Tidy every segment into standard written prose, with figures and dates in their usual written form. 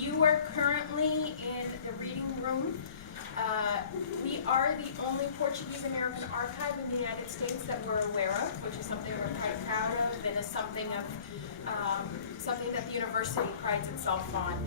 You are currently in the reading room. We are the only Portuguese American archive in the United States that we're aware of, which is something we're quite proud of, and is something that the university prides itself on.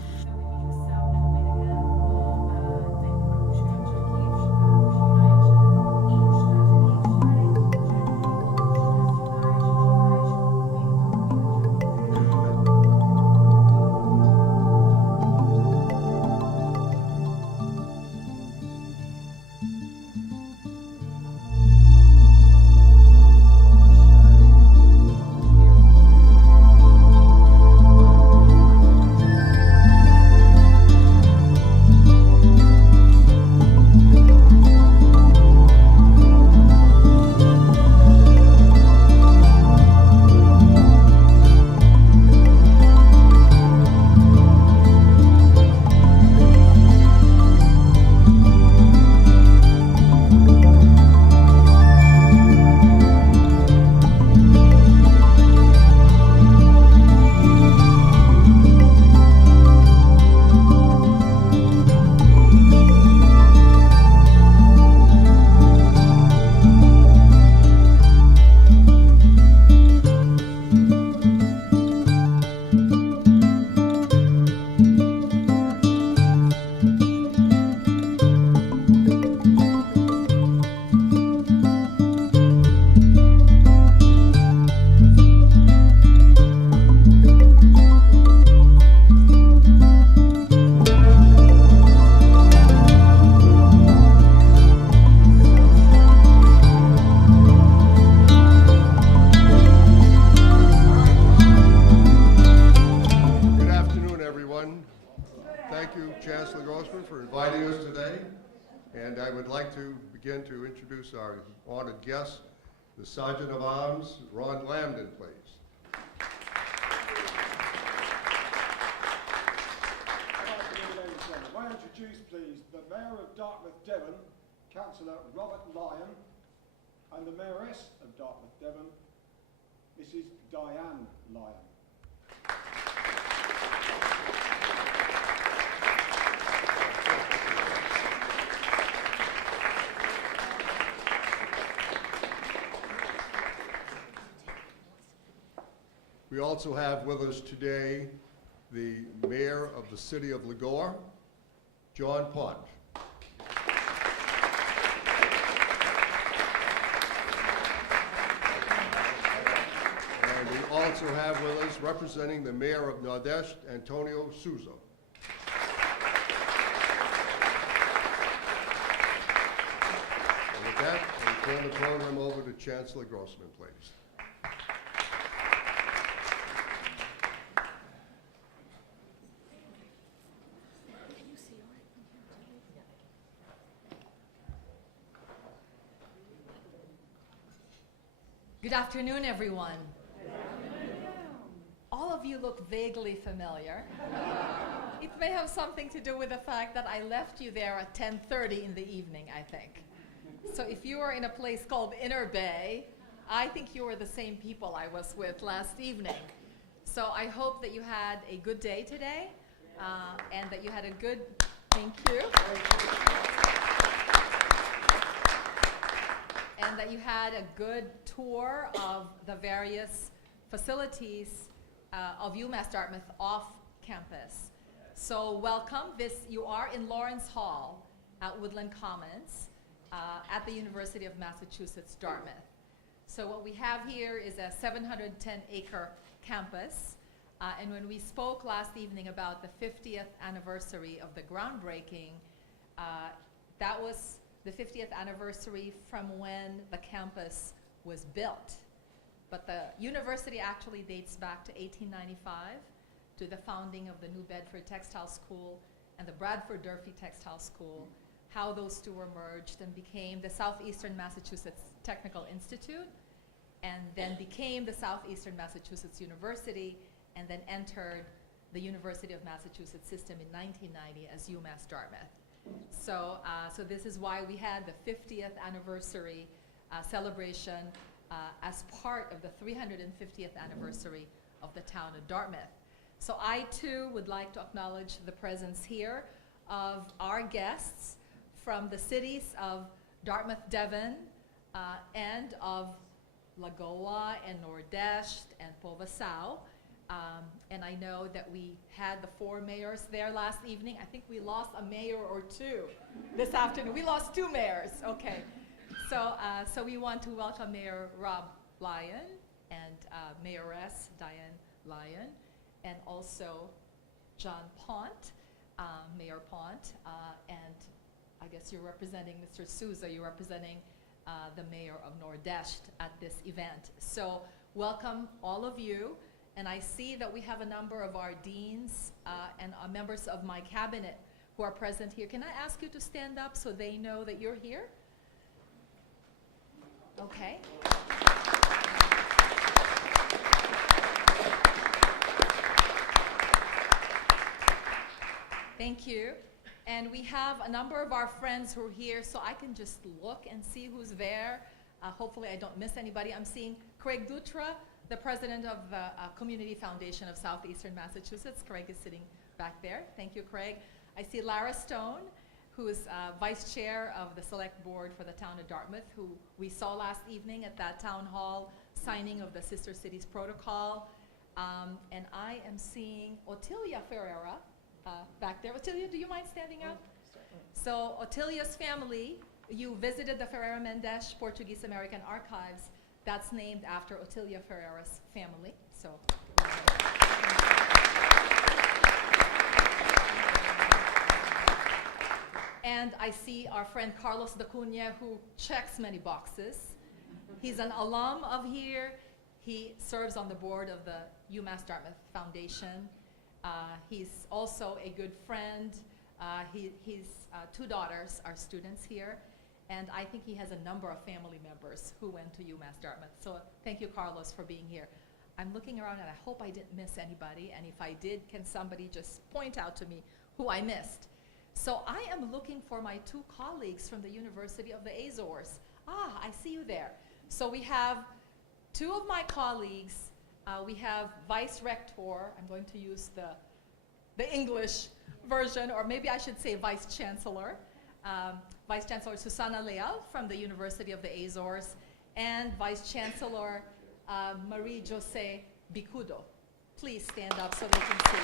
For inviting us today, and I would like to begin to introduce our honored guest, the Sergeant of Arms, Ron Lambden, please. May I introduce, please, the Mayor of Dartmouth, Devon, Councillor Robert Lyon, and the Mayoress of Dartmouth, Devon, Mrs. Diane Lyon. We also have with us today the Mayor of the City of Lagoa, John Pont. And we also have with us, representing the Mayor of Nordeste, Antonio Souza. And with that, I turn the program over to Chancellor Grossman, please. Good afternoon, everyone. Good afternoon. All of you look vaguely familiar. It may have something to do with the fact that I left you there at 10:30 in the evening, I think. So if you are in a place called Inner Bay, I think you were the same people I was with last evening. So I hope that you had a good day today, and that you had a good, thank you. And that you had a good tour of the various facilities of UMass Dartmouth off campus. So welcome. You are in Lawrence Hall at Woodland Commons at the University of Massachusetts, Dartmouth. So what we have here is a 710-acre campus. And when we spoke last evening about the 50th anniversary of the groundbreaking, that was the 50th anniversary from when the campus was built. But the university actually dates back to 1895, to the founding of the New Bedford Textile School and the Bradford Durfee Textile School, how those two were merged and became the Southeastern Massachusetts Technical Institute, and then became the Southeastern Massachusetts University, and then entered the University of Massachusetts system in 1990 as UMass Dartmouth. So this is why we had the 50th anniversary celebration as part of the 350th anniversary of the town of Dartmouth. So I too would like to acknowledge the presence here of our guests from the cities of Dartmouth, Devon, and of Lagoa and Nordeste and Povasau. And I know that we had the 4 mayors there last evening. I think we lost a mayor or 2 this afternoon. We lost 2 mayors, okay. So we want to welcome Mayor Rob Lyon and Mayoress Diane Lyon, and also John Pont, Mayor Pont, and I guess you're representing Mr. Souza, you're representing the mayor of Nordeste at this event. So welcome all of you, and I see that we have a number of our deans and members of my cabinet who are present here. Can I ask you to stand up so they know that you're here? Okay. Thank you. And we have a number of our friends who are here, so I can just look and see who's there. Hopefully I don't miss anybody. I'm seeing Craig Dutra, the president of the Community Foundation of Southeastern Massachusetts. Craig is sitting back there. Thank you, Craig. I see Lara Stone, who is vice chair of the select board for the town of Dartmouth, who we saw last evening at that town hall signing of the Sister Cities Protocol. And I am seeing Otilia Ferreira back there. Otilia, do you mind standing up? So Otilia's family, you visited the Ferreira Mendes Portuguese American Archives. That's named after Otilia Ferreira's family. So. And I see our friend Carlos Dacunha, who checks many boxes. He's an alum of here. He serves on the board of the UMass Dartmouth Foundation. He's also a good friend. His 2 daughters are students here. And I think he has a number of family members who went to UMass Dartmouth. So thank you, Carlos, for being here. I'm looking around and I hope I didn't miss anybody. And if I did, can somebody just point out to me who I missed? So I am looking for my 2 colleagues from the University of the Azores. Ah, I see you there. So we have 2 of my colleagues. We have Vice Rector. I'm going to use the English version, or maybe I should say Vice Chancellor. Vice Chancellor Susana Leal from the University of the Azores, and Vice Chancellor Marie Jose Bicudo. Please stand up so they can see you.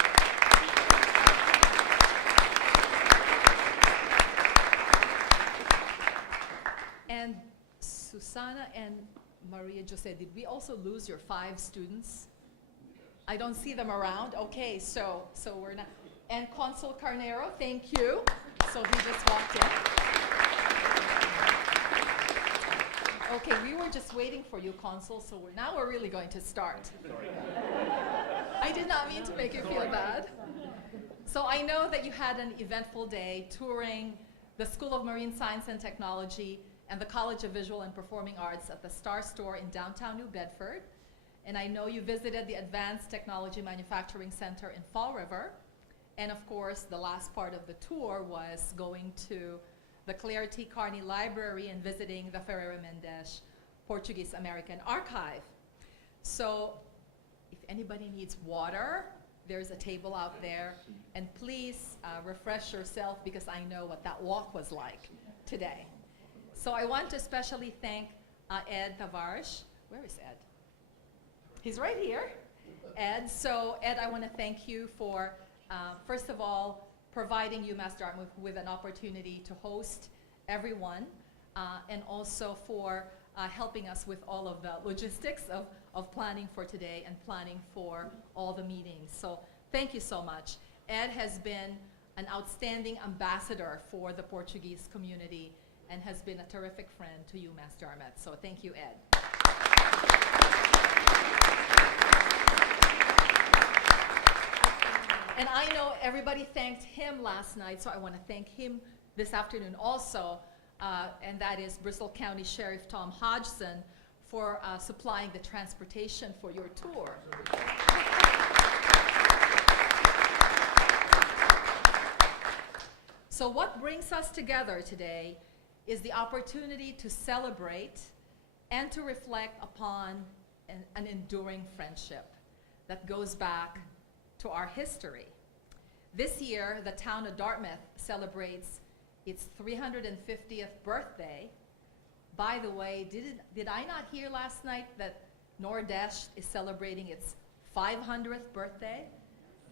And Susana and Maria Jose, did we also lose your 5 students? I don't see them around. Okay, so we're not. And Consul Carnero, thank you. So he just walked in. Okay, we were just waiting for you, Consul, so now we're really going to start. Sorry. I did not mean to make you feel bad. So I know that you had an eventful day touring the School of Marine Science and Technology and the College of Visual and Performing Arts at the Star Store in downtown New Bedford. And I know you visited the Advanced Technology Manufacturing Center in Fall River. And of course, the last part of the tour was going to the Claire T. Carney Library and visiting the Ferreira Mendes Portuguese American Archive. So if anybody needs water, there's a table out there. And please refresh yourself, because I know what that walk was like today. So I want to especially thank Ed Tavares. Where is Ed? He's right here. Ed, so Ed, I want to thank you for, first of all, providing UMass Dartmouth with an opportunity to host everyone, and also for helping us with all of the logistics of planning for today and planning for all the meetings. So thank you so much. Ed has been an outstanding ambassador for the Portuguese community and has been a terrific friend to UMass Dartmouth. So thank you, Ed. And I know everybody thanked him last night, so I want to thank him this afternoon also, and that is Bristol County Sheriff Tom Hodgson for supplying the transportation for your tour. So what brings us together today is the opportunity to celebrate and to reflect upon an enduring friendship that goes back to our history. This year, the town of Dartmouth celebrates its 350th birthday. By the way, did I not hear last night that Nordesh is celebrating its 500th birthday?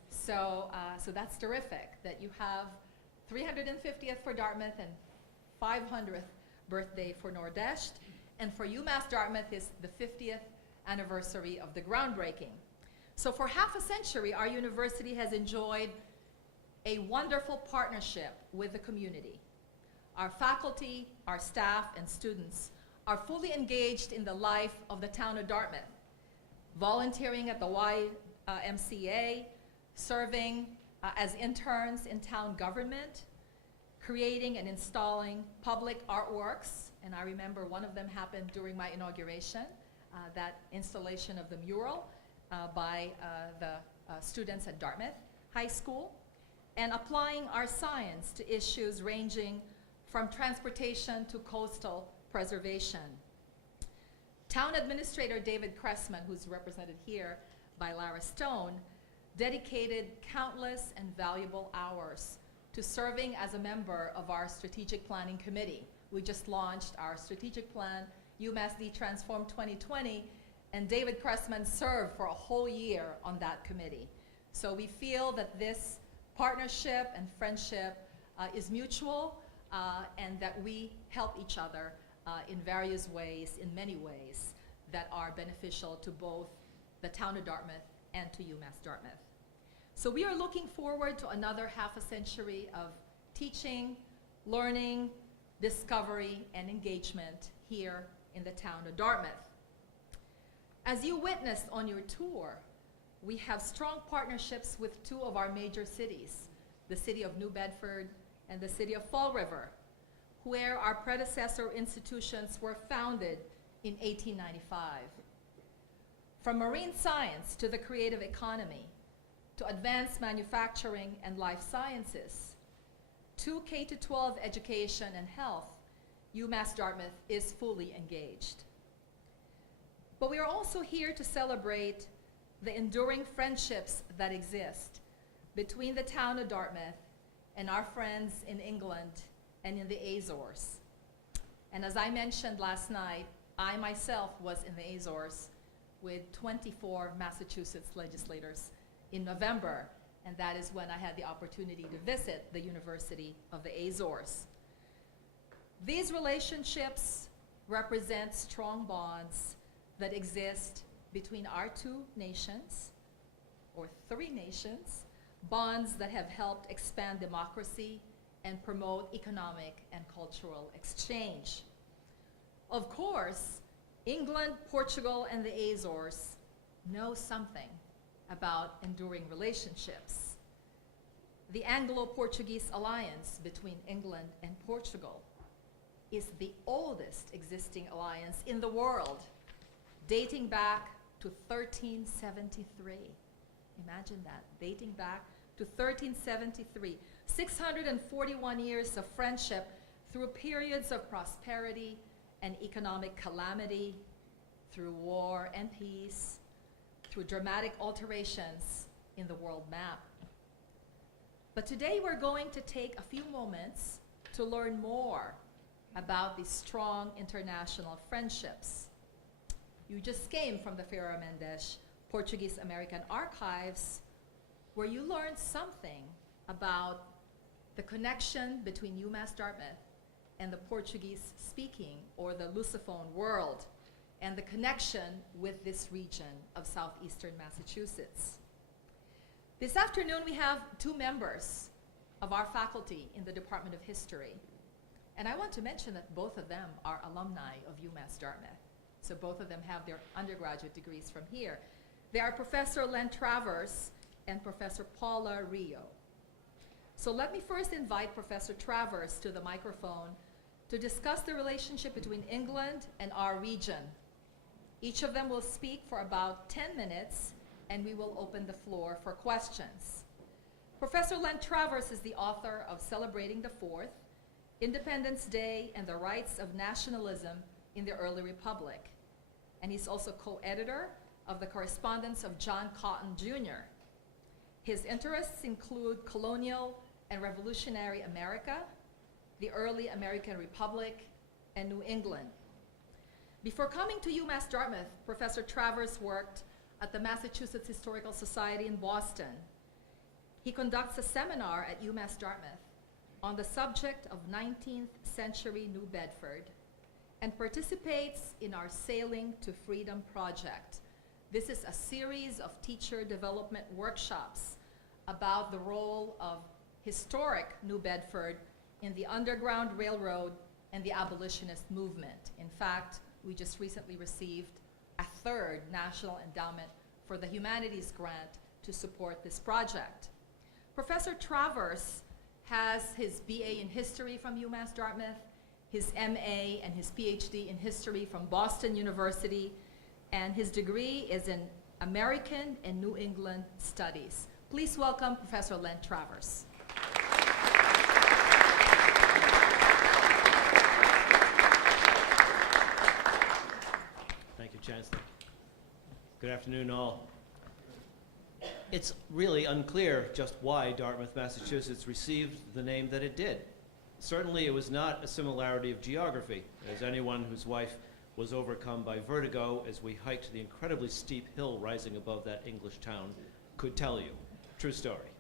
So that's terrific that you have 350th for Dartmouth and 500th birthday for Nordesh. And for UMass Dartmouth is the 50th anniversary of the groundbreaking. So for half a century, our university has enjoyed a wonderful partnership with the community. Our faculty, our staff, and students are fully engaged in the life of the town of Dartmouth, volunteering at the YMCA, serving as interns in town government, creating and installing public artworks, and I remember one of them happened during my inauguration, that installation of the mural by the students at Dartmouth High School, and applying our science to issues ranging from transportation to coastal preservation. Town Administrator David Cressman, who's represented here by Lara Stone, dedicated countless and valuable hours to serving as a member of our Strategic Planning Committee. We just launched our strategic plan, UMass Transform 2020, and David Cressman served for a whole year on that committee. So we feel that this partnership and friendship is mutual and that we help each other in various ways, in many ways, that are beneficial to both the town of Dartmouth and to UMass Dartmouth. So we are looking forward to another half a century of teaching, learning, discovery, and engagement here in the town of Dartmouth. As you witnessed on your tour, we have strong partnerships with two of our major cities, the city of New Bedford and the city of Fall River, where our predecessor institutions were founded in 1895. From marine science to the creative economy, to advanced manufacturing and life sciences, to K-12 education and health, UMass Dartmouth is fully engaged. But we are also here to celebrate the enduring friendships that exist between the town of Dartmouth and our friends in England and in the Azores. And as I mentioned last night, I myself was in the Azores with 24 Massachusetts legislators in November, and that is when I had the opportunity to visit the University of the Azores. These relationships represent strong bonds that exist between our two nations, or three nations, bonds that have helped expand democracy and promote economic and cultural exchange. Of course, England, Portugal, and the Azores know something about enduring relationships. The Anglo-Portuguese alliance between England and Portugal is the oldest existing alliance in the world, dating back to 1373. Imagine that, dating back to 1373. 641 years of friendship through periods of prosperity and economic calamity, through war and peace, through dramatic alterations in the world map. But today we're going to take a few moments to learn more about these strong international friendships. You just came from the Ferreira Mendes Portuguese American Archives, where you learned something about the connection between UMass Dartmouth and the Portuguese-speaking, or the Lusophone world, and the connection with this region of southeastern Massachusetts. This afternoon, we have two members of our faculty in the Department of History. And I want to mention that both of them are alumni of UMass Dartmouth. So both of them have their undergraduate degrees from here. They are Professor Len Travers and Professor Paula Rio. So let me first invite Professor Travers to the microphone to discuss the relationship between England and our region. Each of them will speak for about 10 minutes, and we will open the floor for questions. Professor Len Travers is the author of Celebrating the Fourth, Independence Day and the Rights of Nationalism in the Early Republic. And he's also co-editor of the Correspondence of John Cotton, Jr. His interests include colonial and revolutionary America, the early American Republic, and New England. Before coming to UMass Dartmouth, Professor Travers worked at the Massachusetts Historical Society in Boston. He conducts a seminar at UMass Dartmouth on the subject of 19th century New Bedford and participates in our Sailing to Freedom project. This is a series of teacher development workshops about the role of historic New Bedford in the Underground Railroad and the abolitionist movement. In fact, we just recently received a third National Endowment for the Humanities grant to support this project. Professor Travers has his BA in History from UMass Dartmouth, his MA and his PhD in History from Boston University, and his degree is in American and New England Studies. Please welcome Professor Len Travers. Thank you, Chancellor. Good afternoon, all. It's really unclear just why Dartmouth, Massachusetts received the name that it did. Certainly it was not a similarity of geography, as anyone whose wife was overcome by vertigo as we hiked the incredibly steep hill rising above that English town could tell you. True story.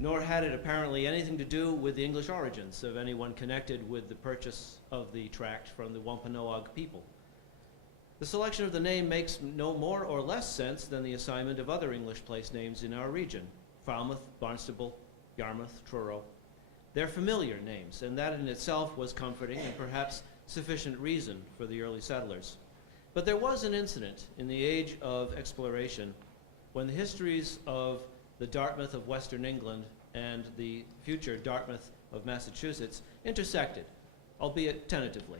Nor had it apparently anything to do with the English origins of anyone connected with the purchase of the tract from the Wampanoag people. The selection of the name makes no more or less sense than the assignment of other English place names in our region: Falmouth, Barnstable, Yarmouth, Truro. They're familiar names, and that in itself was comforting and perhaps sufficient reason for the early settlers. But there was an incident in the age of exploration when the histories of the Dartmouth of Western England and the future Dartmouth of Massachusetts intersected, albeit tentatively.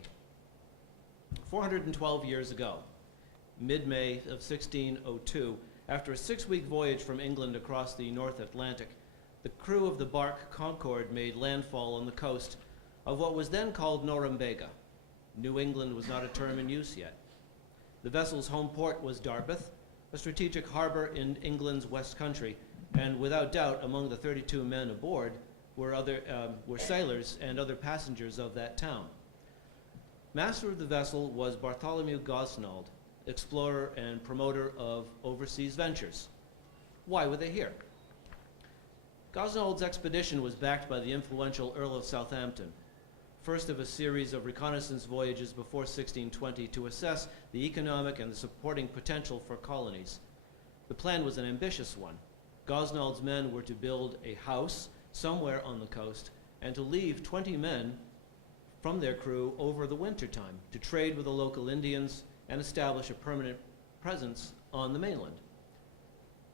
412 years ago, mid-May of 1602, after a 6-week voyage from England across the North Atlantic, the crew of the bark Concord made landfall on the coast of what was then called Norumbega. New England was not a term in use yet. The vessel's home port was Dartmouth, a strategic harbor in England's West Country, and without doubt among the 32 men aboard were sailors and other passengers of that town. Master of the vessel was Bartholomew Gosnold, explorer and promoter of overseas ventures. Why were they here? Gosnold's expedition was backed by the influential Earl of Southampton, first of a series of reconnaissance voyages before 1620 to assess the economic and the supporting potential for colonies. The plan was an ambitious one. Gosnold's men were to build a house somewhere on the coast and to leave 20 men from their crew over the winter time to trade with the local Indians and establish a permanent presence on the mainland.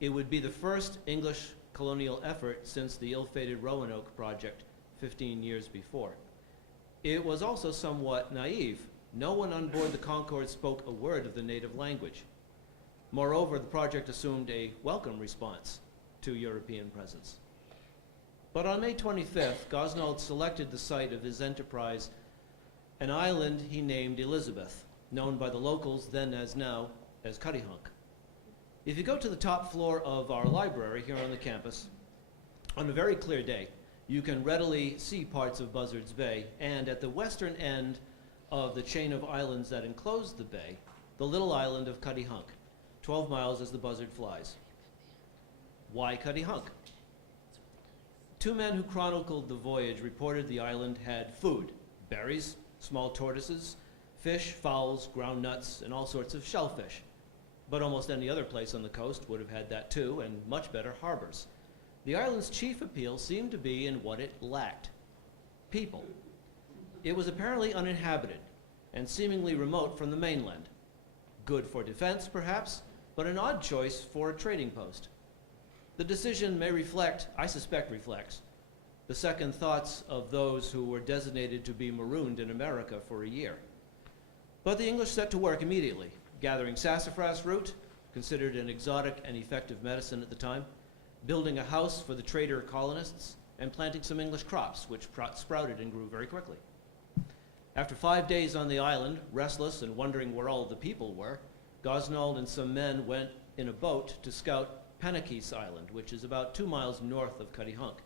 It would be the first English colonial effort since the ill-fated Roanoke project 15 years before. It was also somewhat naive. No one on board the Concord spoke a word of the native language. Moreover, the project assumed a welcome response to European presence. But on May 25th, Gosnold selected the site of his enterprise, an island he named Elizabeth, known by the locals then as now as Cuttyhunk. If you go to the top floor of our library here on the campus, on a very clear day, you can readily see parts of Buzzards Bay, and at the western end of the chain of islands that enclose the bay, the little island of Cuttyhunk, 12 miles as the buzzard flies. Why Cuttyhunk? 2 men who chronicled the voyage reported the island had food, berries, small tortoises, fish, fowls, ground nuts, and all sorts of shellfish. But almost any other place on the coast would have had that too, and much better harbors. The island's chief appeal seemed to be in what it lacked: people. It was apparently uninhabited and seemingly remote from the mainland. Good for defense, perhaps, but an odd choice for a trading post. The decision may reflect, I suspect reflects, the second thoughts of those who were designated to be marooned in America for a year. But the English set to work immediately, gathering sassafras root, considered an exotic and effective medicine at the time, building a house for the trader colonists, and planting some English crops, which sprouted and grew very quickly. After 5 days on the island, restless and wondering where all the people were, Gosnold and some men went in a boat to scout Penakees Island, which is about 2 miles north of Cuttyhunk.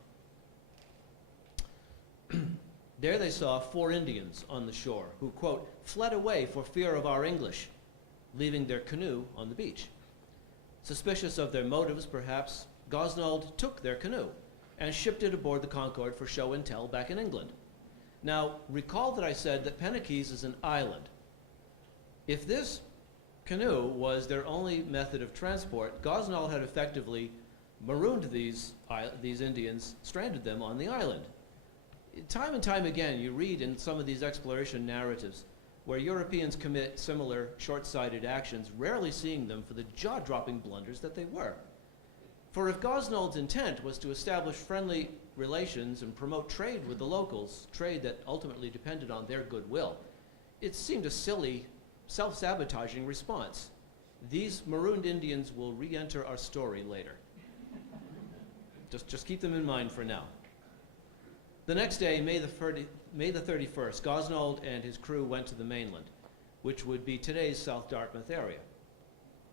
There they saw 4 Indians on the shore who, quote, fled away for fear of our English, leaving their canoe on the beach. Suspicious of their motives, perhaps, Gosnold took their canoe and shipped it aboard the Concord for show and tell back in England. Now, recall that I said that Penakees is an island. If this canoe was their only method of transport, Gosnold had effectively marooned these Indians, stranded them on the island. Time and time again, you read in some of these exploration narratives where Europeans commit similar short-sighted actions, rarely seeing them for the jaw-dropping blunders that they were. For if Gosnold's intent was to establish friendly relations and promote trade with the locals, trade that ultimately depended on their goodwill, it seemed a silly, self-sabotaging response. These marooned Indians will re-enter our story later. Just keep them in mind for now. The next day, May the 31st, Gosnold and his crew went to the mainland, which would be today's South Dartmouth area.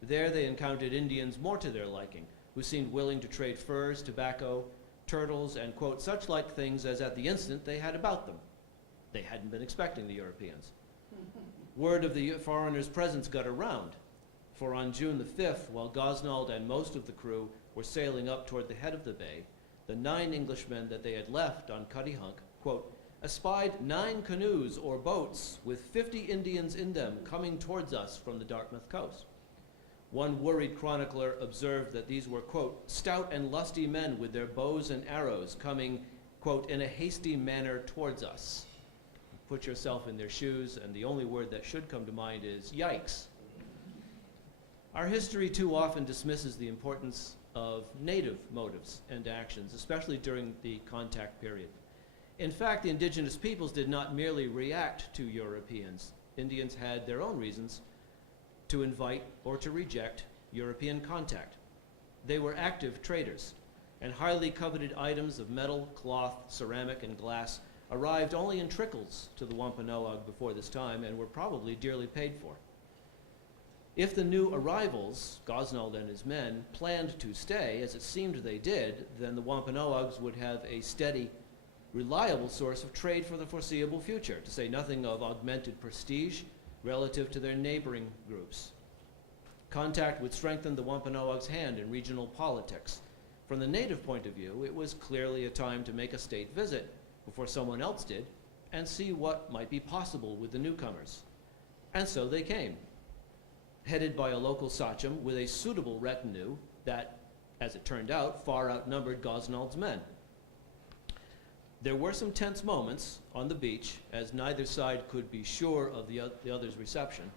There they encountered Indians more to their liking, who seemed willing to trade furs, tobacco, turtles, and, quote, such like things as at the instant they had about them. They hadn't been expecting the Europeans. Word of the foreigners' presence got around, for on June the 5th, while Gosnold and most of the crew were sailing up toward the head of the bay, the 9 Englishmen that they had left on Cuttyhunk, quote, espied 9 canoes or boats with 50 Indians in them coming towards us from the Dartmouth coast. One worried chronicler observed that these were, quote, stout and lusty men with their bows and arrows coming, quote, in a hasty manner towards us. Put yourself in their shoes, and the only word that should come to mind is yikes. Our history too often dismisses the importance of native motives and actions, especially during the contact period. In fact, the indigenous peoples did not merely react to Europeans. Indians had their own reasons to invite or to reject European contact. They were active traders, and highly coveted items of metal, cloth, ceramic, and glass arrived only in trickles to the Wampanoag before this time and were probably dearly paid for. If the new arrivals, Gosnold and his men, planned to stay, as it seemed they did, then the Wampanoags would have a steady, reliable source of trade for the foreseeable future, to say nothing of augmented prestige relative to their neighboring groups. Contact would strengthen the Wampanoags' hand in regional politics. From the native point of view, it was clearly a time to make a state visit before someone else did and see what might be possible with the newcomers. And so they came, headed by a local sachem with a suitable retinue that, as it turned out, far outnumbered Gosnold's men. There were some tense moments on the beach, as neither side could be sure of the other's reception,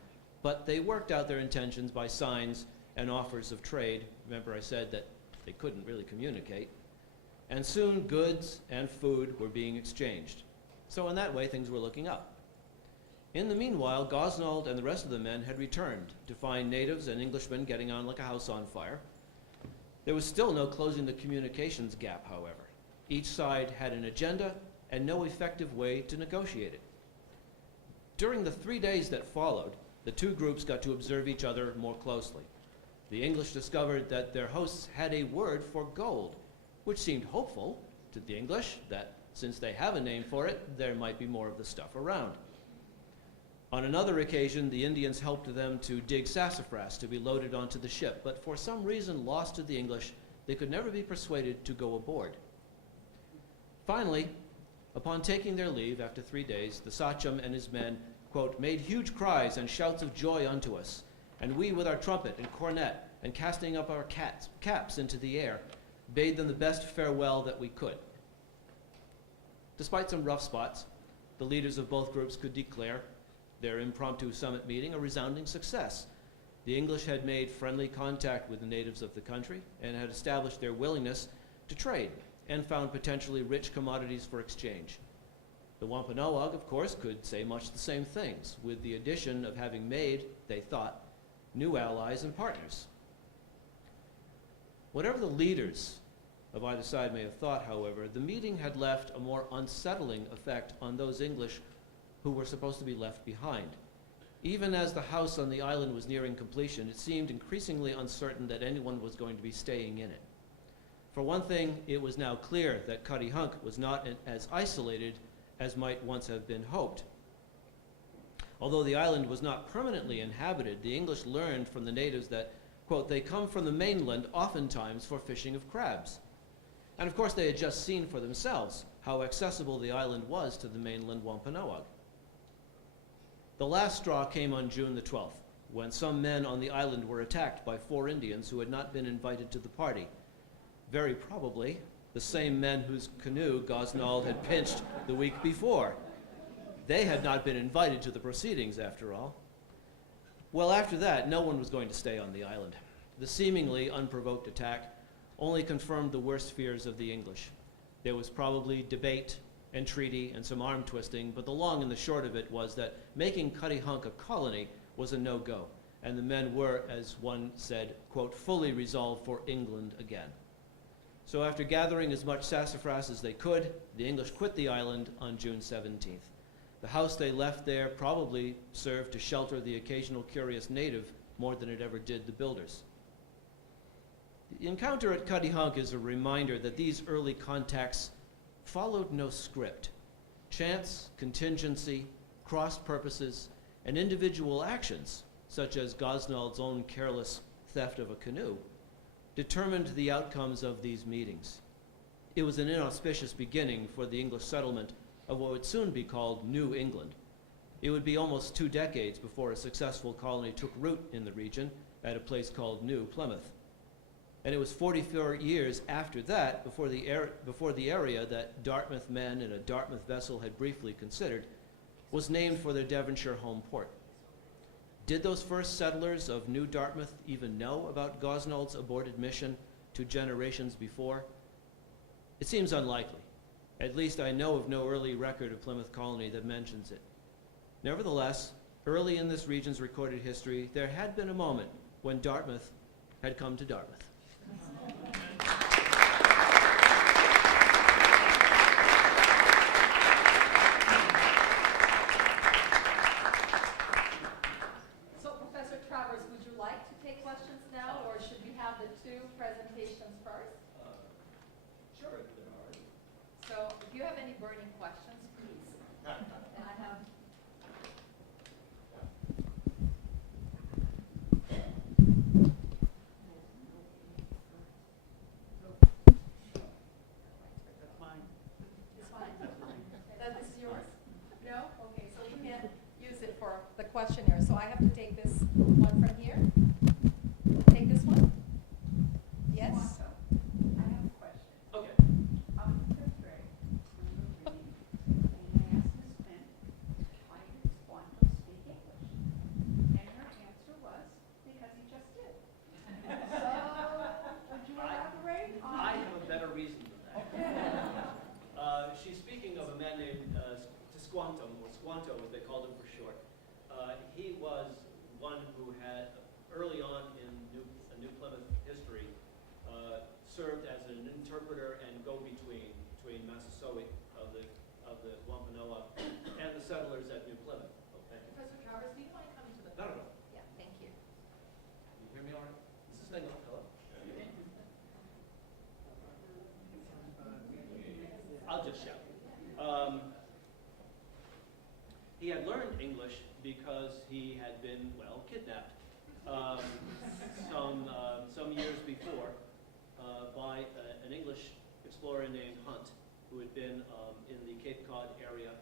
but they worked out their intentions by signs and offers of trade. Remember, I said that they couldn't really communicate. And soon goods and food were being exchanged. So in that way, things were looking up. In the meanwhile, Gosnold and the rest of the men had returned to find natives and Englishmen getting on like a house on fire. There was still no closing the communications gap, however. Each side had an agenda and no effective way to negotiate it. During the 3 days that followed, the two groups got to observe each other more closely. The English discovered that their hosts had a word for gold, which seemed hopeful to the English that since they have a name for it, there might be more of the stuff around. On another occasion, the Indians helped them to dig sassafras to be loaded onto the ship, but for some reason lost to the English, they could never be persuaded to go aboard. Finally, Upon taking their leave after 3 days, the Sachem and his men, quote, made huge cries and shouts of joy unto us, and we with our trumpet and cornet, and casting up our caps into the air, bade them the best farewell that we could. Despite some rough spots, the leaders of both groups could declare their impromptu summit meeting a resounding success. The English had made friendly contact with the natives of the country and had established their willingness to trade and found potentially rich commodities for exchange. The Wampanoag, of course, could say much the same things, with the addition of having made, they thought, new allies and partners. Whatever the leaders of either side may have thought, however, the meeting had left a more unsettling effect on those English who were supposed to be left behind. Even as the house on the island was nearing completion, it seemed increasingly uncertain that anyone was going to be staying in it. For one thing, it was now clear that Cutty-Hunk was not as isolated as might once have been hoped. Although the island was not permanently inhabited, the English learned from the natives that, quote, they come from the mainland oftentimes for fishing of crabs. And of course they had just seen for themselves how accessible the island was to the mainland Wampanoag. The last straw came on June the 12th, when some men on the island were attacked by 4 Indians who had not been invited to the party. Very probably the same men whose canoe Gosnold had pinched the week before. They had not been invited to the proceedings, after all. Well, after that, no one was going to stay on the island. The seemingly unprovoked attack only confirmed the worst fears of the English. There was probably debate, entreaty, and some arm twisting, but the long and the short of it was that making Cutty-Hunk a colony was a no-go, and the men were, as one said, quote, fully resolved for England again. So after gathering as much sassafras as they could, the English quit the island on June 17th. The house they left there probably served to shelter the occasional curious native more than it ever did the builders. The encounter at Cutty-Hunk is a reminder that these early contacts followed no script. Chance, contingency, cross purposes, and individual actions, such as Gosnold's own careless theft of a canoe, determined the outcomes of these meetings. It was an inauspicious beginning for the English settlement of what would soon be called New England. It would be almost 2 decades before a successful colony took root in the region at a place called New Plymouth. And it was 44 years after that before the area that Dartmouth men in a Dartmouth vessel had briefly considered was named for their Devonshire home port. Did those first settlers of New Dartmouth even know about Gosnold's aborted mission 2 generations before? It seems unlikely. At least I know of no early record of Plymouth colony that mentions it. Nevertheless, early in this region's recorded history, there had been a moment when Dartmouth had come to Dartmouth. So, Professor Travers, would you like to take questions now, or should we have the 2 presentations first? Sure, if there are. So, if you have any burning questions, please. And I have. It's fine. That this is yours? No? Okay, so we can't use it for the questionnaire. So I have to take this one from here. Take this one? Yes? I have a question. Okay. I'm in 5th grade, when we were reading, and I asked Miss Finn, why did Squanto speak English? And her answer was, because he just did. So, would you elaborate on? I have a better reason than that. She's speaking of a man named Squantum, or Squanto as they called him for short. He was one who had, early on in New Plymouth history, served as an interpreter and go-between between Massasoit of the Wampanoag and the settlers at New Plymouth. Okay. Professor Travers, do you mind coming to the No, no, no. Yeah, thank you. You hear me all right? Is this thing on? Hello? I'll just shout. He had learned English because he had been, well, kidnapped some years before by an English explorer named Hunt. who had been in the Cape Cod area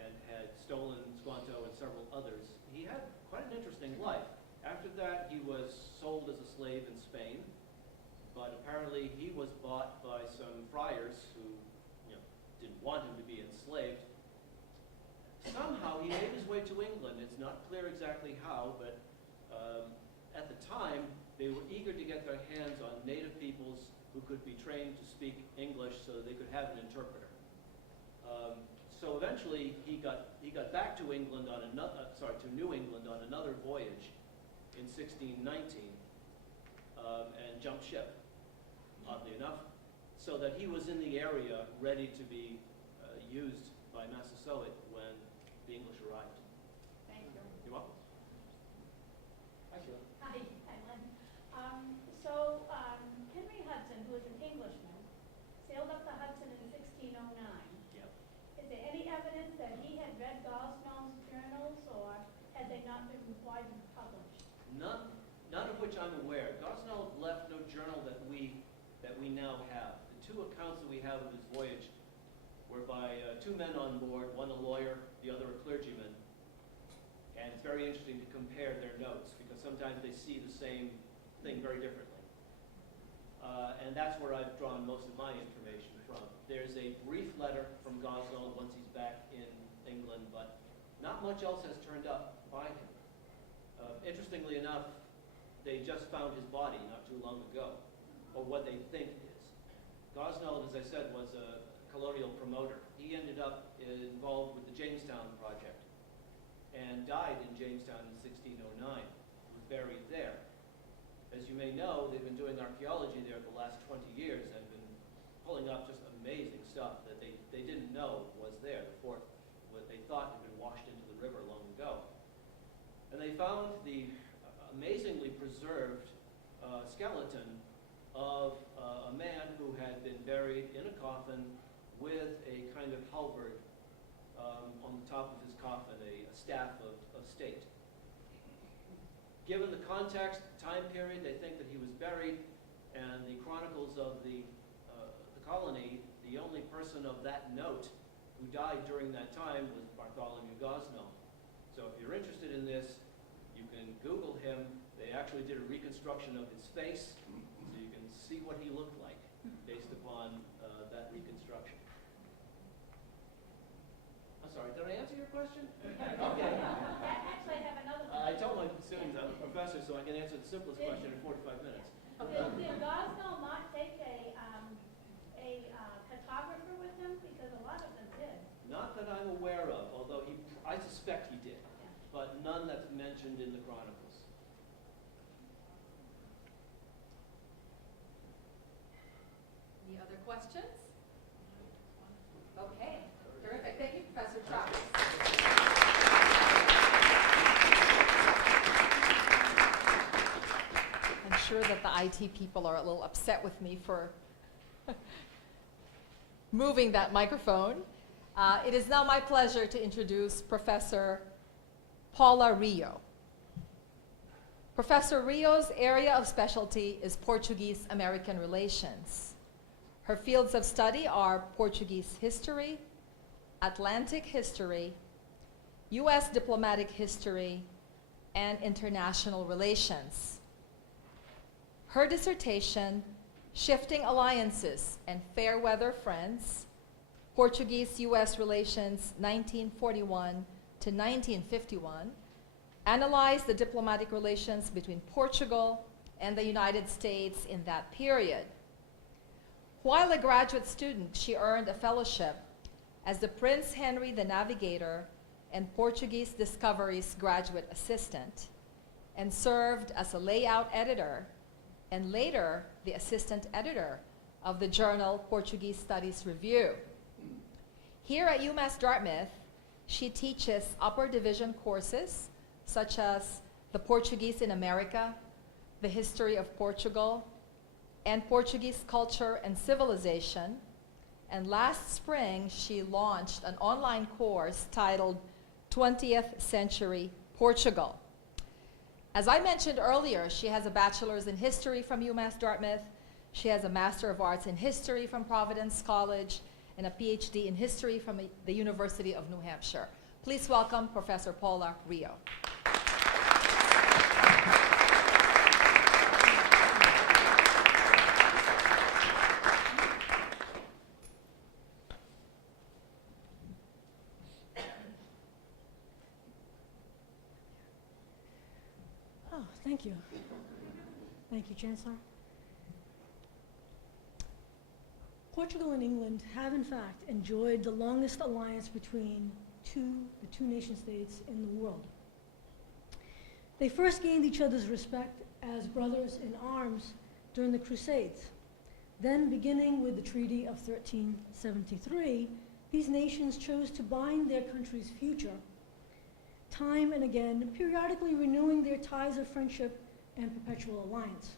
and had stolen Squanto and several others. He had quite an interesting life. After that, he was sold as a slave in Spain, but apparently he was bought by some friars who, didn't want him to be enslaved. Somehow he made his way to England. It's not clear exactly how, but at the time, they were eager to get their hands on native peoples who could be trained to speak English so that they could have an interpreter. So eventually, he got back to England on to New England on another voyage in 1619, and jumped ship, oddly enough, so that he was in the area ready to be used by Massasoit when the English arrived. Thank you. You're welcome. Hi, Sheila. Hi, Len. Henry Hudson, who was an Englishman, sailed up the Hudson in 1609. Yep. Is there any evidence that he had read Gosnold's journals, or had they not been widely published? None of which I'm aware. Gosnold left no journal that we now have. The two accounts that we have of his voyage were by two men on board, one a lawyer, the other a clergyman. And it's very interesting to compare their notes, because sometimes they see the same thing very differently. And that's where I've drawn most of my information from. There's a brief letter from Gosnold once he's back in England, but not much else has turned up by him. Interestingly enough, they just found his body not too long ago, or what they think it is. Gosnold, as I said, was a colonial promoter. He ended up involved with the Jamestown project and died in Jamestown in 1609. He was buried there. As you may know, they've been doing archaeology there for the last 20 years and been pulling up just amazing stuff that they didn't know was there. The fort, what they thought had been washed into the river long ago. And they found the amazingly preserved skeleton of a man who had been buried in a coffin with a kind of halberd on the top of his coffin, a staff of state. Given the context, time period, they think that he was buried, and the chronicles of the colony, the only person of that note who died during that time was Bartholomew Gosnold. So if you're interested in this, you can Google him. They actually did a reconstruction of his face, so you can see what he looked like based upon that reconstruction. I'm sorry, did I answer your question? Okay. Actually, I have another one. I told my students I'm a professor, so I can answer the simplest question in 45 minutes. Did Gosnold not take a cartographer with him? Because a lot of them did. Not that I'm aware of, although I suspect he did, but none that's mentioned in the Chronicles. Any other questions? Okay, terrific. Thank you, Professor Chavez. I'm sure that the IT people are a little upset with me for moving that microphone. It is now my pleasure to introduce Professor Paula Rio. Professor Rio's area of specialty is Portuguese-American relations. Her fields of study are Portuguese history, Atlantic history, U.S. diplomatic history, and international relations. Her dissertation, Shifting Alliances and Fair Weather Friends, Portuguese-U.S. Relations 1941 to 1951, analyzed the diplomatic relations between Portugal and the United States in that period. While a graduate student, she earned a fellowship as the Prince Henry the Navigator and Portuguese Discoveries graduate assistant, and served as a layout editor and later the assistant editor of the journal Portuguese Studies Review. Here at UMass Dartmouth, she teaches upper division courses such as the Portuguese in America, the history of Portugal, and Portuguese culture and civilization. And last spring, she launched an online course titled 20th Century Portugal. As I mentioned earlier, she has a bachelor's in history from UMass Dartmouth. She has a Master of Arts in History from Providence College, and a PhD in history from the University of New Hampshire. Please welcome Professor Paula Rio. Oh, thank you. Thank you, Chancellor. Portugal and England have, in fact, enjoyed the longest alliance between the two nation-states in the world. They first gained each other's respect as brothers in arms during the Crusades. Then, beginning with the Treaty of 1373, these nations chose to bind their country's future, time and again, periodically renewing their ties of friendship and perpetual alliance.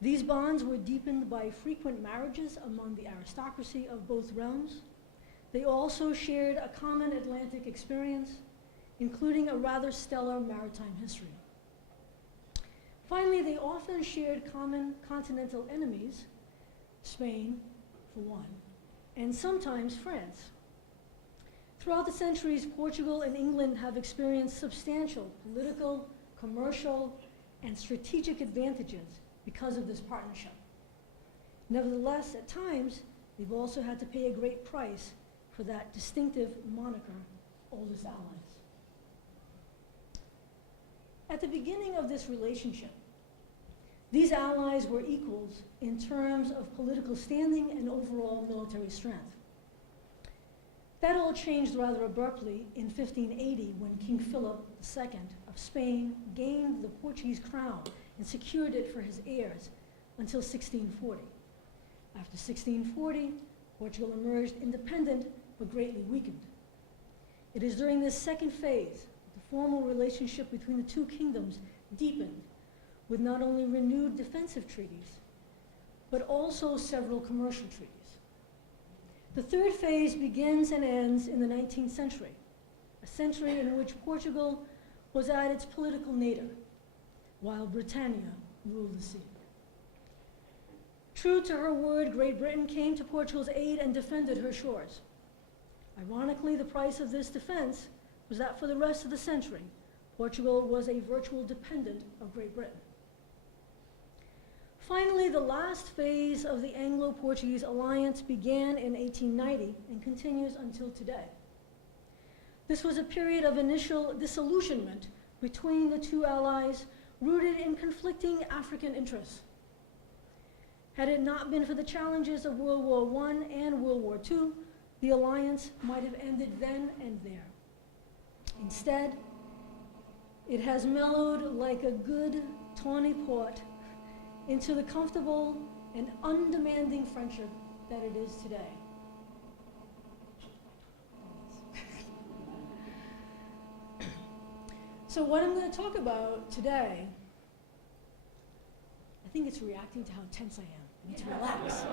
These bonds were deepened by frequent marriages among the aristocracy of both realms. They also shared a common Atlantic experience, including a rather stellar maritime history. Finally, they often shared common continental enemies, Spain, for one, and sometimes France. Throughout the centuries, Portugal and England have experienced substantial political, commercial, and strategic advantages because of this partnership. Nevertheless, at times, they've also had to pay a great price for that distinctive moniker, oldest allies. At the beginning of this relationship, these allies were equals in terms of political standing and overall military strength. That all changed rather abruptly in 1580 when King Philip II of Spain gained the Portuguese crown and secured it for his heirs until 1640. After 1640, Portugal emerged independent but greatly weakened. It is during this second phase that the formal relationship between the two kingdoms deepened with not only renewed defensive treaties, but also several commercial treaties. The third phase begins and ends in the 19th century, a century in which Portugal was at its political nadir, while Britannia ruled the sea. True to her word, Great Britain came to Portugal's aid and defended her shores. Ironically, the price of this defense was that for the rest of the century, Portugal was a virtual dependent of Great Britain. Finally, the last phase of the Anglo-Portuguese alliance began in 1890 and continues until today. This was a period of initial disillusionment between the two allies, rooted in conflicting African interests. Had it not been for the challenges of World War I and World War II, the alliance might have ended then and there. Instead, it has mellowed like a good tawny port into the comfortable and undemanding friendship that it is today. So what I'm going to talk about today, I think it's reacting to how tense I am. I need to relax.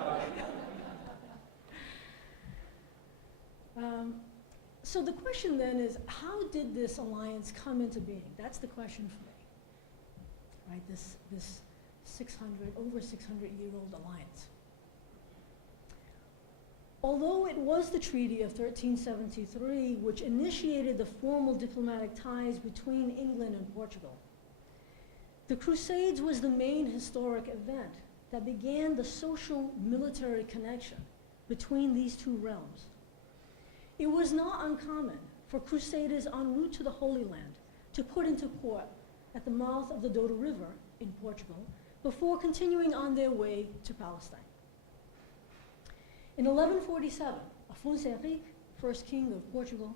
So the question then is, how did this alliance come into being? That's the question for me, right? This over 600-year-old alliance. Although it was the Treaty of 1373 which initiated the formal diplomatic ties between England and Portugal, the Crusades was the main historic event that began the social military connection between these two realms. It was not uncommon for crusaders en route to the Holy Land to put into port at the mouth of the Douro River in Portugal before continuing on their way to Palestine. In 1147, Afonso Henrique, first king of Portugal,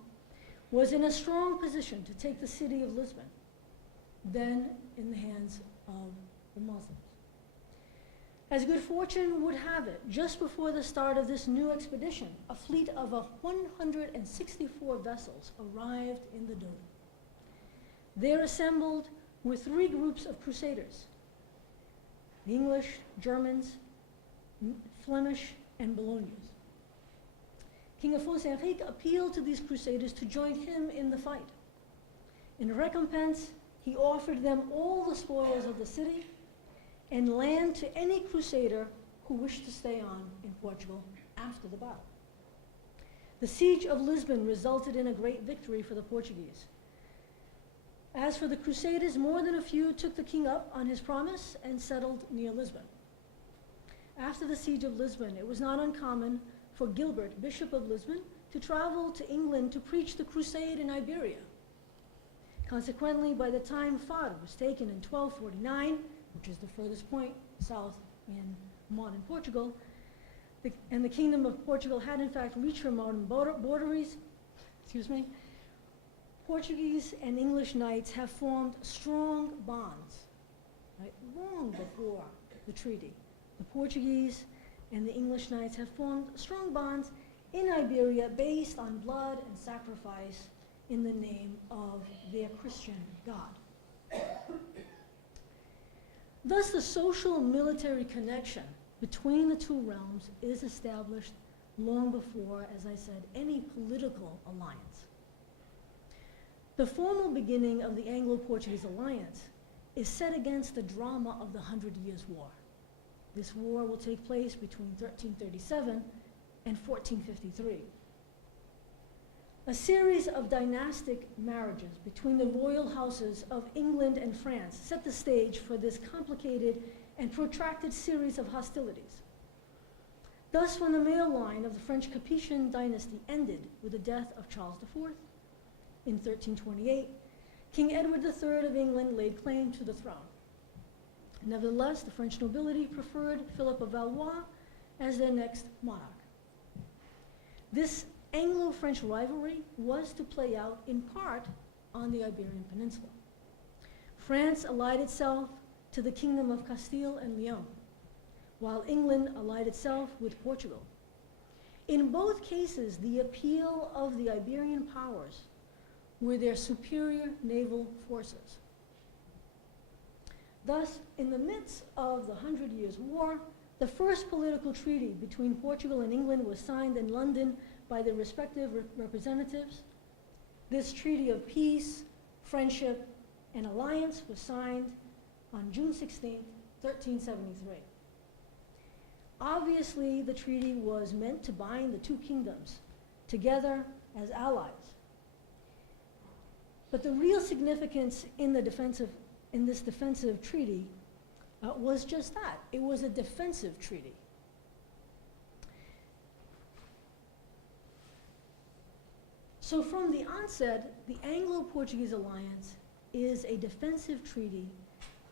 was in a strong position to take the city of Lisbon, then in the hands of the Muslims. As good fortune would have it, just before the start of this new expedition, a fleet of 164 vessels arrived in the Douro. There assembled were three groups of crusaders: the English, Germans, Flemish, and Bolognians. King Afonso Henrique appealed to these crusaders to join him in the fight. In recompense, he offered them all the spoils of the city and land to any crusader who wished to stay on in Portugal after the battle. The siege of Lisbon resulted in a great victory for the Portuguese. As for the Crusaders, more than a few took the king up on his promise and settled near Lisbon. After the siege of Lisbon, it was not uncommon for Gilbert, Bishop of Lisbon, to travel to England to preach the crusade in Iberia. Consequently, by the time Faro was taken in 1249, which is the furthest point south in modern Portugal, and the Kingdom of Portugal had in fact reached her modern boundaries, Portuguese and English knights have formed strong bonds, right, long before the treaty. The Portuguese and the English knights have formed strong bonds in Iberia based on blood and sacrifice in the name of their Christian God. Thus, the social military connection between the two realms is established long before, as I said, any political alliance. The formal beginning of the Anglo-Portuguese alliance is set against the drama of the 100 Years' War. This war will take place between 1337 and 1453. A series of dynastic marriages between the royal houses of England and France set the stage for this complicated and protracted series of hostilities. Thus, when the male line of the French Capetian dynasty ended with the death of Charles IV in 1328, King Edward III of England laid claim to the throne. Nevertheless, the French nobility preferred Philip of Valois as their next monarch. This Anglo-French rivalry was to play out in part on the Iberian Peninsula. France allied itself to the Kingdom of Castile and Leon, while England allied itself with Portugal. In both cases, the appeal of the Iberian powers were their superior naval forces. Thus, in the midst of the 100 Years' War, the first political treaty between Portugal and England was signed in London by their respective representatives. This treaty of peace, friendship, and alliance was signed on June 16, 1373. Obviously, the treaty was meant to bind the two kingdoms together as allies. But the real significance in this defensive treaty was just that. It was a defensive treaty. So from the onset, the Anglo-Portuguese alliance is a defensive treaty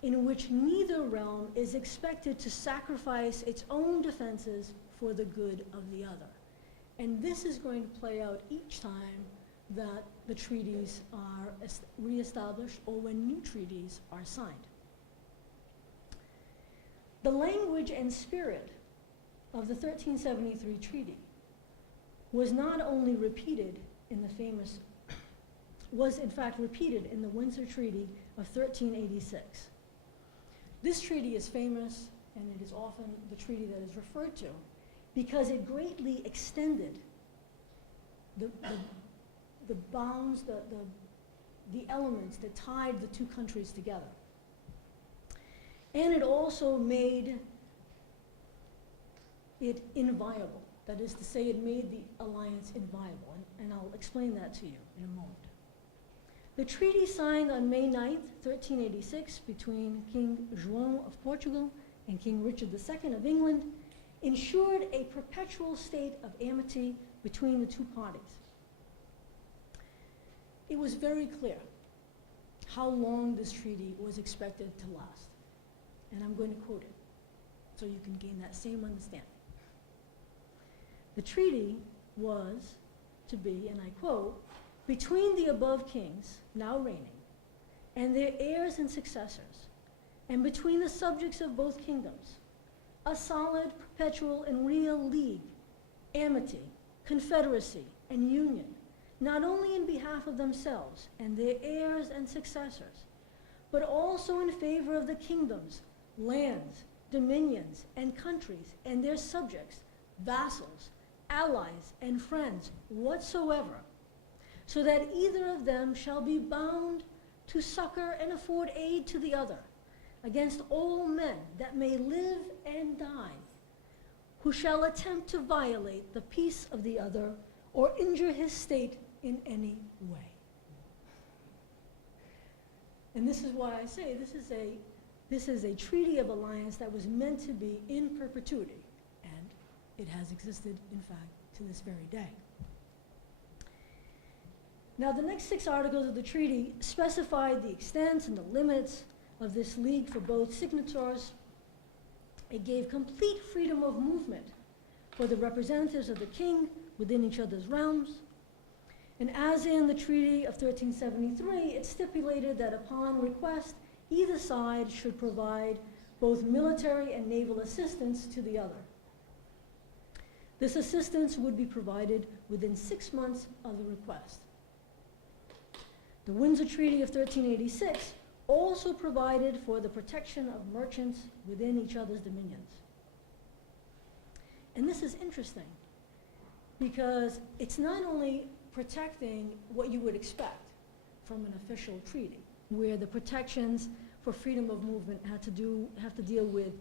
in which neither realm is expected to sacrifice its own defenses for the good of the other. And this is going to play out each time that the treaties are reestablished or when new treaties are signed. The language and spirit of the 1373 treaty was not only repeated in was in fact repeated in the Windsor Treaty of 1386. This treaty is famous, and it is often the treaty that is referred to, because it greatly extended the bounds, the elements that tied the two countries together. And it also made it inviolable. That is to say, it made the alliance inviolable, and I'll explain that to you in a moment. The treaty signed on May 9th, 1386, between King João of Portugal and King Richard II of England ensured a perpetual state of amity between the two parties. It was very clear how long this treaty was expected to last, and I'm going to quote it so you can gain that same understanding. The treaty was to be, and I quote, between the above kings, now reigning, and their heirs and successors, and between the subjects of both kingdoms, a solid, perpetual, and real league, amity, confederacy, and union, not only in behalf of themselves and their heirs and successors, but also in favor of the kingdoms, lands, dominions, and countries, and their subjects, vassals, allies, and friends whatsoever, so that either of them shall be bound to succor and afford aid to the other against all men that may live and die, who shall attempt to violate the peace of the other or injure his state in any way. And this is why I say this is a treaty of alliance that was meant to be in perpetuity, and it has existed, in fact, to this very day. Now, the next 6 articles of the treaty specified the extent and the limits of this league for both signatories. It gave complete freedom of movement for the representatives of the king within each other's realms. And as in the Treaty of 1373, it stipulated that upon request, either side should provide both military and naval assistance to the other. This assistance would be provided within 6 months of the request. The Windsor Treaty of 1386 also provided for the protection of merchants within each other's dominions. And this is interesting because it's not only protecting what you would expect from an official treaty, where the protections for freedom of movement have to deal with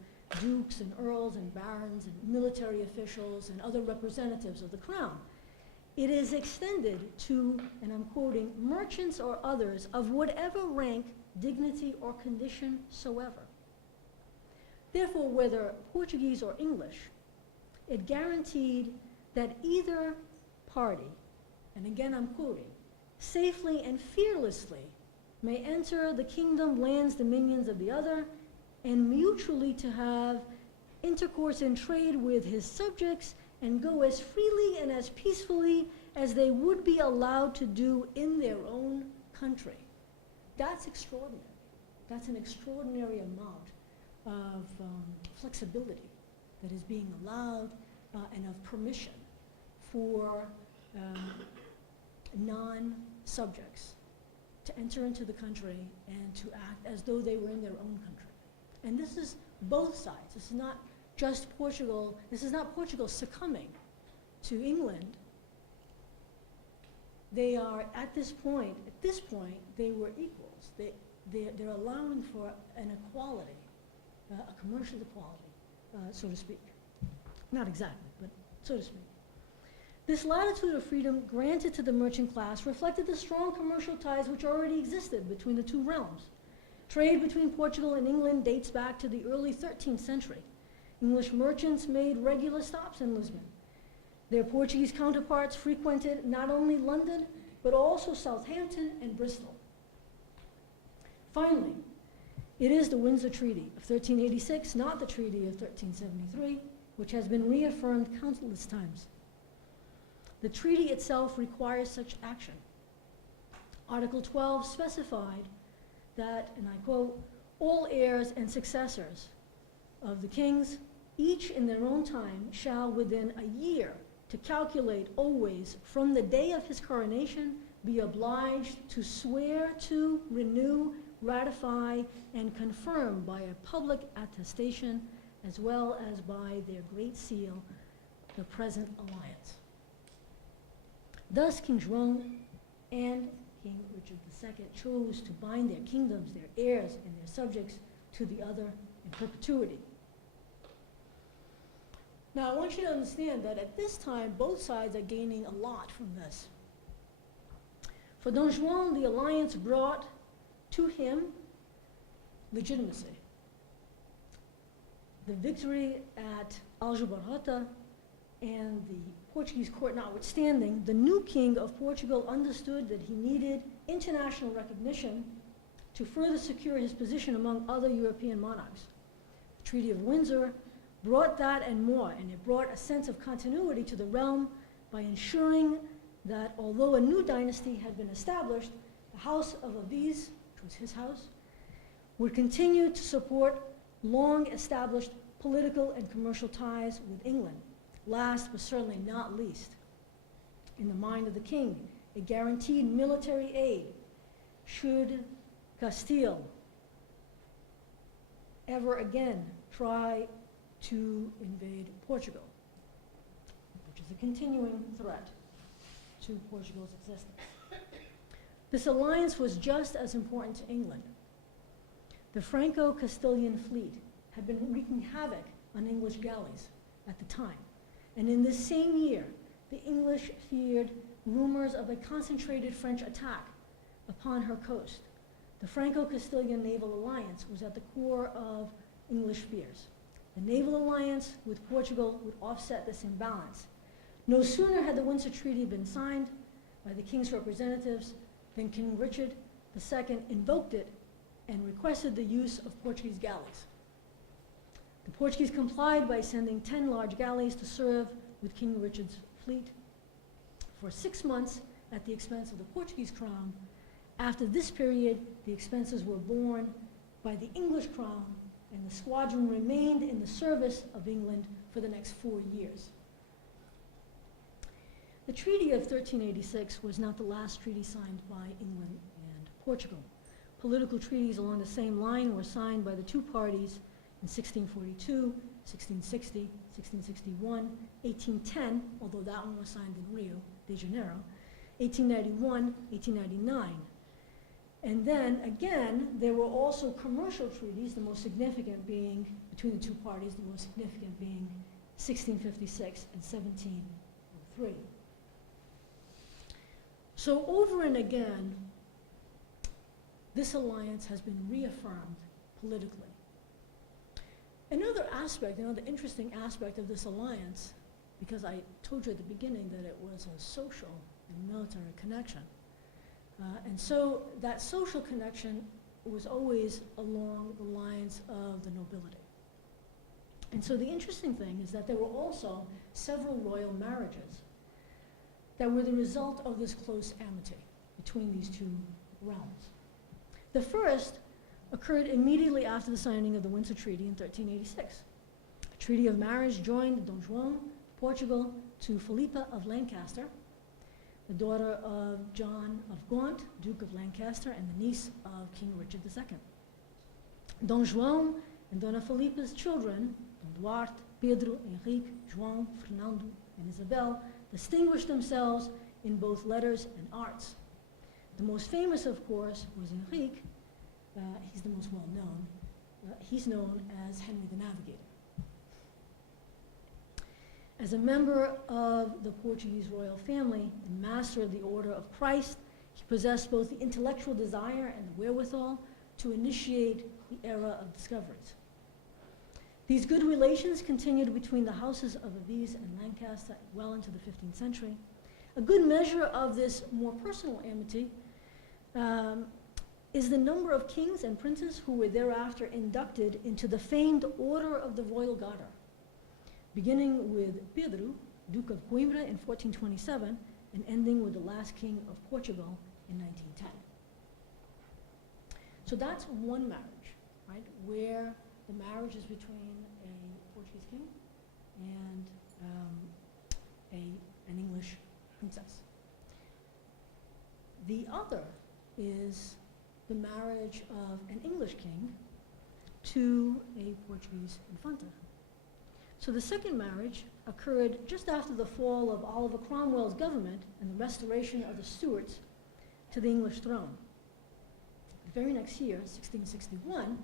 dukes and earls and barons and military officials and other representatives of the crown. It is extended to, and I'm quoting, merchants or others of whatever rank, dignity, or condition soever. Therefore, whether Portuguese or English, it guaranteed that either party, and again I'm quoting, safely and fearlessly may enter the kingdom, lands, dominions of the other, and mutually to have intercourse and trade with his subjects, and go as freely and as peacefully as they would be allowed to do in their own country. That's extraordinary. That's an extraordinary amount of flexibility that is being allowed and of permission for non-subjects to enter into the country and to act as though they were in their own country. And this is both sides. This is not just Portugal. This is not Portugal succumbing to England. They are at this point, they were equals. They're allowing for an equality, a commercial equality, so to speak. Not exactly, but so to speak. This latitude of freedom granted to the merchant class reflected the strong commercial ties which already existed between the two realms. Trade between Portugal and England dates back to the early 13th century. English merchants made regular stops in Lisbon. Their Portuguese counterparts frequented not only London, but also Southampton and Bristol. Finally, it is the Windsor Treaty of 1386, not the Treaty of 1373, which has been reaffirmed countless times. The treaty itself requires such action. Article 12 specified that, and I quote, all heirs and successors of the kings, each in their own time, shall within a year to calculate always from the day of his coronation be obliged to swear to, renew, ratify, and confirm by a public attestation as well as by their great seal the present alliance. Thus King Jerome and King Richard II chose to bind their kingdoms, their heirs, and their subjects to the other in perpetuity. Now, I want you to understand that at this time, both sides are gaining a lot from this. For Don Juan, the alliance brought to him legitimacy. The victory at Aljubarrota and the Portuguese court notwithstanding, the new king of Portugal understood that he needed international recognition to further secure his position among other European monarchs. The Treaty of Windsor brought that and more, and it brought a sense of continuity to the realm by ensuring that although a new dynasty had been established, the House of Aviz, which was his house, would continue to support long-established political and commercial ties with England. Last but certainly not least, in the mind of the king, a guaranteed military aid should Castile ever again try to invade Portugal, which is a continuing threat to Portugal's existence. This alliance was just as important to England. The Franco-Castilian fleet had been wreaking havoc on English galleys at the time. And in this same year, the English feared rumors of a concentrated French attack upon her coast. The Franco-Castilian naval alliance was at the core of English fears. The naval alliance with Portugal would offset this imbalance. No sooner had the Windsor Treaty been signed by the king's representatives than King Richard II invoked it and requested the use of Portuguese galleys. The Portuguese complied by sending 10 large galleys to serve with King Richard's fleet for 6 months at the expense of the Portuguese crown. After this period, the expenses were borne by the English crown, and the squadron remained in the service of England for the next 4 years. The Treaty of 1386 was not the last treaty signed by England and Portugal. Political treaties along the same line were signed by the two parties in 1642, 1660, 1661, 1810, although that one was signed in Rio de Janeiro, 1891, 1899. And then, again, there were also commercial treaties, the most significant being, between the two parties, the most significant being 1656 and 1703. So over and again, this alliance has been reaffirmed politically. Another aspect, another interesting aspect of this alliance, because I told you at the beginning that it was a social and military connection, and so that social connection was always along the lines of the nobility. And so the interesting thing is that there were also several royal marriages that were the result of this close amity between these two realms. The first occurred immediately after the signing of the Windsor Treaty in 1386. A treaty of marriage joined Don Juan, Portugal, to Philippa of Lancaster, the daughter of John of Gaunt, Duke of Lancaster, and the niece of King Richard II. Don Juan and Dona Filipa's children, Don Duarte, Pedro, Henrique, João, Fernando, and Isabel, distinguished themselves in both letters and arts. The most famous, of course, was Henrique. He's the most well-known. He's known as Henry the Navigator. As a member of the Portuguese royal family and master of the Order of Christ, he possessed both the intellectual desire and the wherewithal to initiate the era of discoveries. These good relations continued between the houses of Aviz and Lancaster well into the 15th century. A good measure of this more personal amity is the number of kings and princes who were thereafter inducted into the famed Order of the Royal Garter, beginning with Pedro, Duke of Coimbra in 1427, and ending with the last king of Portugal in 1910. So that's one marriage, right, where the marriage is between a Portuguese king and an English princess. The other is the marriage of an English king to a Portuguese infanta. So the second marriage occurred just after the fall of Oliver Cromwell's government and the restoration of the Stuarts to the English throne. The very next year, 1661,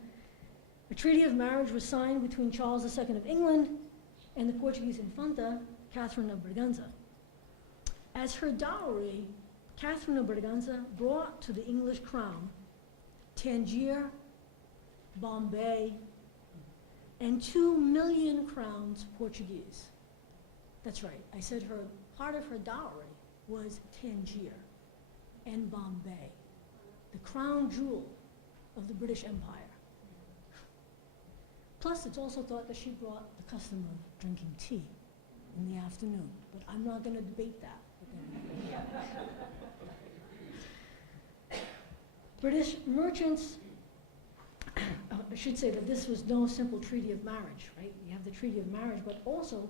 a treaty of marriage was signed between Charles II of England and the Portuguese infanta, Catherine of Braganza. As her dowry, Catherine of Braganza brought to the English crown Tangier, Bombay, and 2 million crowns Portuguese. That's right, I said part of her dowry was Tangier and Bombay, the crown jewel of the British Empire. Plus, it's also thought that she brought the custom of drinking tea in the afternoon, but I'm not going to debate that with anyone. British merchants, I should say that this was no simple treaty of marriage, right? You have the treaty of marriage, but also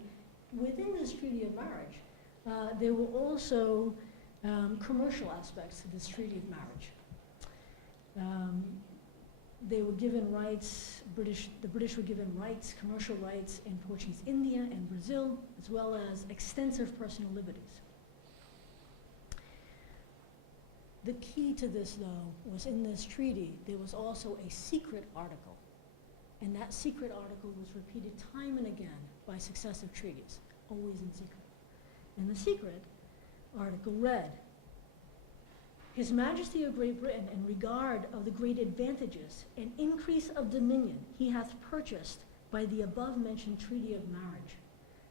within this treaty of marriage, there were also commercial aspects to this treaty of marriage. They were given rights, the British were given rights, commercial rights in Portuguese India and Brazil, as well as extensive personal liberties. The key to this, though, was in this treaty, there was also a secret article. And that secret article was repeated time and again by successive treaties, always in secret. And the secret article read, His Majesty of Great Britain, in regard of the great advantages and increase of dominion he hath purchased by the above-mentioned treaty of marriage,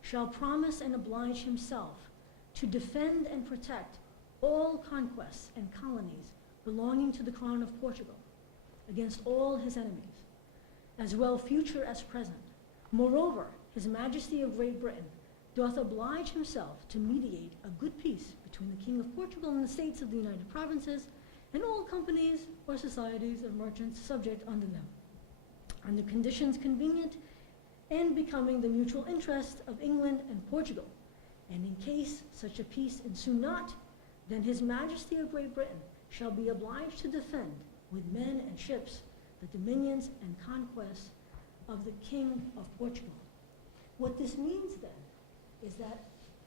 shall promise and oblige himself to defend and protect all conquests and colonies belonging to the Crown of Portugal against all his enemies, as well future as present. Moreover, His Majesty of Great Britain doth oblige himself to mediate a good peace between the King of Portugal and the states of the United Provinces, and all companies or societies of merchants subject unto them, under conditions convenient and becoming the mutual interest of England and Portugal. And in case such a peace ensue not, then His Majesty of Great Britain shall be obliged to defend with men and ships the dominions and conquests of the King of Portugal. What this means then is that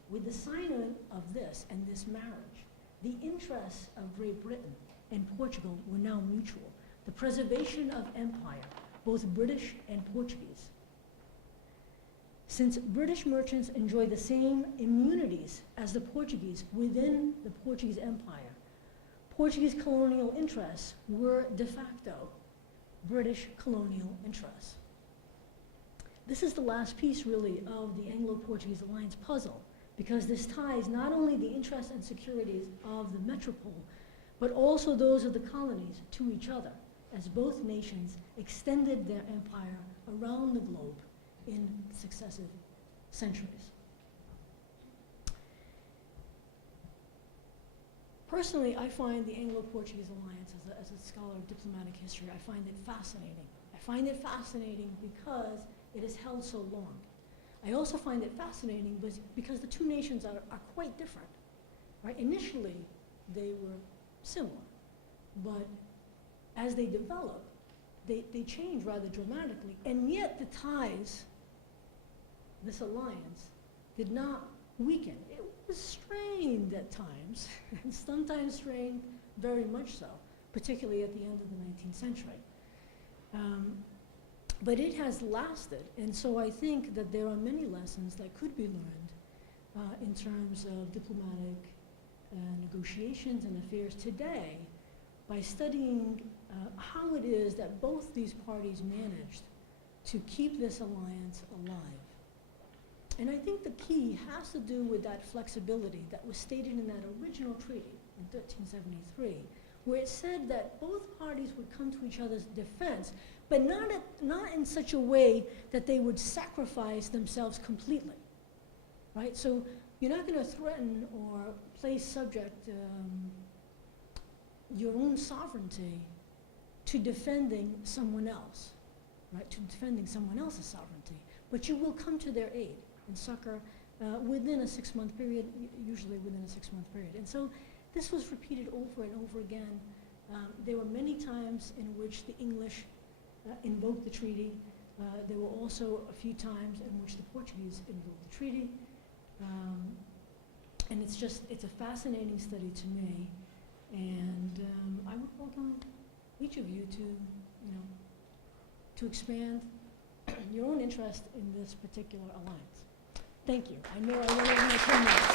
with the signing of this and this marriage, the interests of Great Britain and Portugal were now mutual. The preservation of empire, both British and Portuguese. Since British merchants enjoy the same immunities as the Portuguese within the Portuguese Empire, Portuguese colonial interests were de facto British colonial interests. This is the last piece, really, of the Anglo-Portuguese alliance puzzle, because this ties not only the interests and securities of the metropole, but also those of the colonies to each other, as both nations extended their empire around the globe in successive centuries. Personally, I find the Anglo-Portuguese alliance, as a scholar of diplomatic history, I find it fascinating. I find it fascinating because it has held so long. I also find it fascinating because the two nations are quite different. Right? Initially, they were similar, but as they develop, they change rather dramatically, and yet the ties, this alliance, did not weaken. It was strained at times, and sometimes strained very much so, particularly at the end of the 19th century. But it has lasted, and so I think that there are many lessons that could be learned in terms of diplomatic negotiations and affairs today by studying how it is that both these parties managed to keep this alliance alive. And I think the key has to do with that flexibility that was stated in that original treaty in 1373, where it said that both parties would come to each other's defense, but not in such a way that they would sacrifice themselves completely, right? So you're not going to threaten or place subject your own sovereignty to defending someone else, right? To defending someone else's sovereignty, but you will come to their aid and succor within a 6-month period, usually within a 6-month period. And so this was repeated over and over again. There were many times in which the English invoked the treaty. There were also a few times in which the Portuguese invoked the treaty. And it's a fascinating study to me. And I would welcome each of you to expand your own interest in this particular alliance. Thank you. I know I went over my 10 minutes.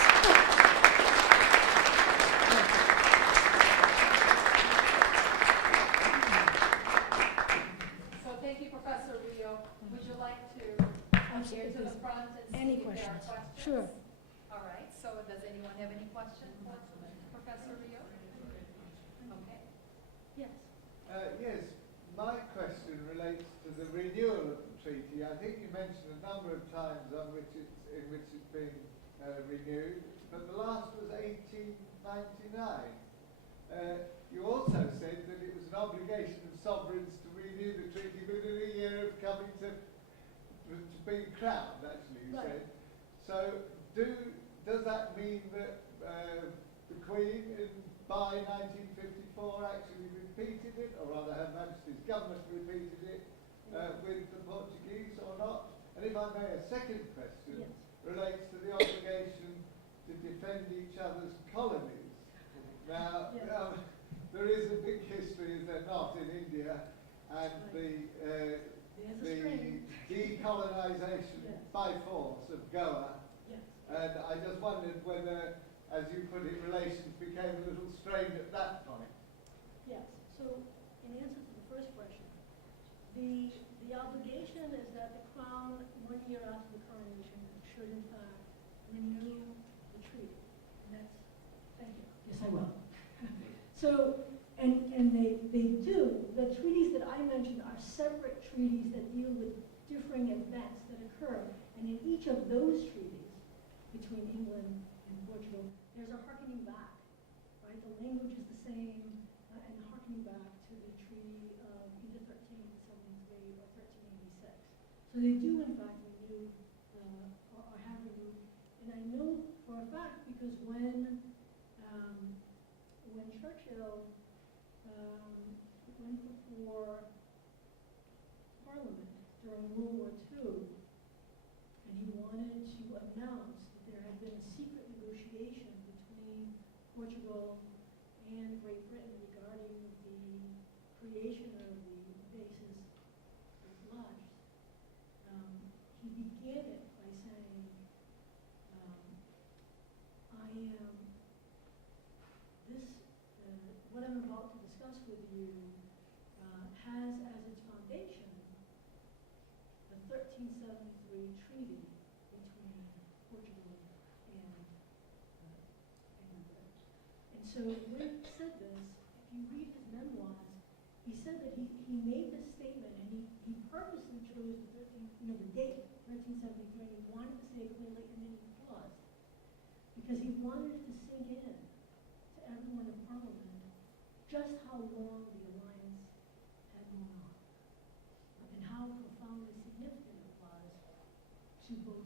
So thank you, Professor Rio. Would you like to come here to the front and Any see if there are questions? questions? Sure. All right, so does anyone have any questions for Professor Rio? Okay. Yes. Yes, my question relates to the renewal of the treaty. I think you mentioned a number of times in which it's been renewed, but the last was 1899. You also said that it was an obligation of sovereigns to renew the treaty within a year of coming to being crowned, actually, you said. So does that mean that the Queen, by 1954, actually repeated it, or rather Her Majesty's government repeated it with the Portuguese, or not? And if I may, a second question relates to the obligation to defend each other's colonies. Now, there is a big history, is there not, in India, and the decolonisation by force of Goa And I just wondered whether, as you put it, relations became a little strained at that point. Yes, so in answer to the first question, the obligation is that the Crown, 1 year after the coronation, should in fact renew the treaty. And that's, thank you. Yes, I will. So, and they do. The treaties that I mentioned are separate treaties that deal with differing events that occur. And in each of those treaties, between England and Portugal, there's a harkening back, right? The language is the same, and harkening back to the treaty of either 1373 or 1386. So they do, in fact, renew, or have renewed. And I know for a fact because when Churchill went before Parliament during World War II, and he wanted to announce that there had been a secret negotiation between Portugal and Great Britain regarding the creation of the bases of lodges. He began it by saying, what I'm about to discuss with you has as its foundation the 1373 treaty between Portugal and England. And so when he said this, if you read his memoirs, he said that he made this statement and he purposely chose the date, 1373, and he wanted to say it clearly, and then he paused. Because he wanted it to sink in to everyone in Parliament just how long the alliance had gone on, and how profoundly significant it was to both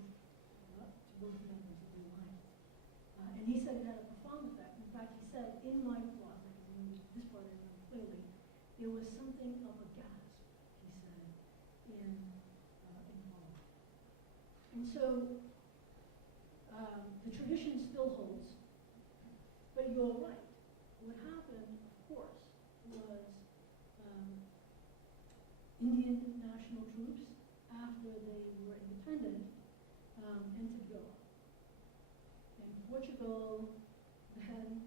members of the alliance. And he said it had a profound effect. In fact, he said, in my clause, I can remember this part I remember clearly, there was something of a gasp, he said, in Parliament. And so the tradition still holds, but you're right. What happened, of course, was Indian national troops, after they were independent, entered Goa. And Portugal then,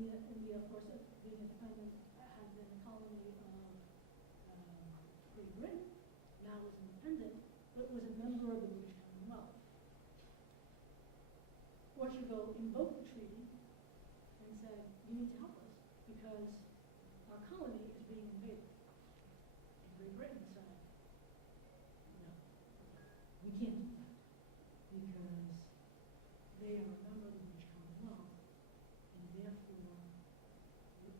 India, of course, being independent, had been a colony of Great Britain, now was independent, but was a member of the British Commonwealth. Portugal invoked the treaty and said, you need to help us because our colony is being invaded. And Great Britain said, no, we can't do that because they are a member of the British Commonwealth, and therefore we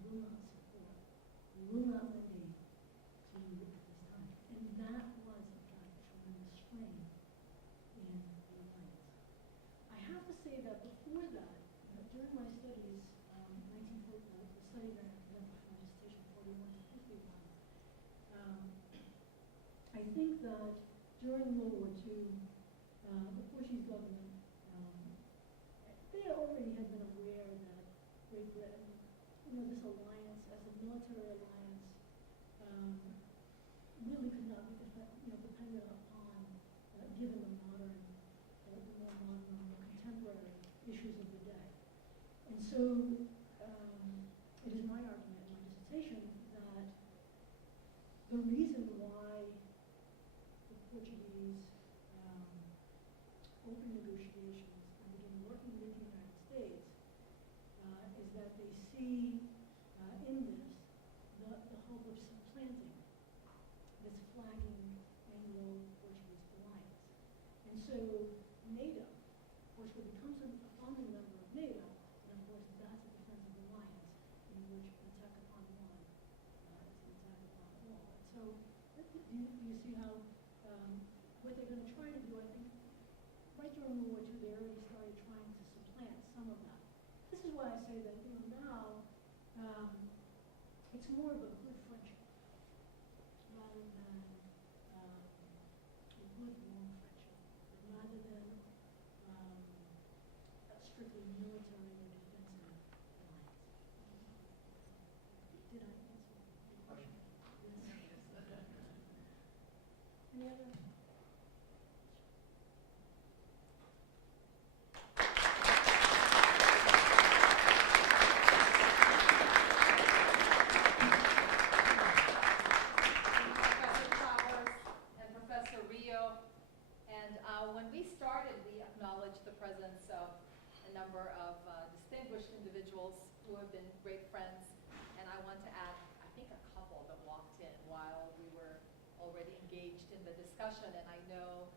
will not support, we will not lend aid to you at this time. And that was, in fact, a tremendous strain in the alliance. I have to say that before that, during my studies, the study that I conducted for my dissertation, 41 to 51, I think that during World War II, the Portuguese government, they already had been aware that Great Britain, this alliance, as a military alliance, really could not be dependent upon, given the more modern, more contemporary issues of the day. And so it is my argument in my dissertation that the reason why the Portuguese opened negotiations and began working with the United States is that they see in this the hope of supplanting this flagging Anglo-Portuguese alliance. And so NATO, of course, becomes a founding member of NATO, and of course that's a defensive alliance in which an attack upon one is an attack upon all. And so do you see how what they're going to try to do, I think, right during World War II, they already started trying to supplant some of that. This is why I say that now it's more of a good friendship rather than a good long friendship, rather than a strictly military or defensive alliance. Did I answer your question? Yes. Any other? number of distinguished individuals who have been great friends. And I want to add, I think, a couple that walked in while we were already engaged in the discussion. And I know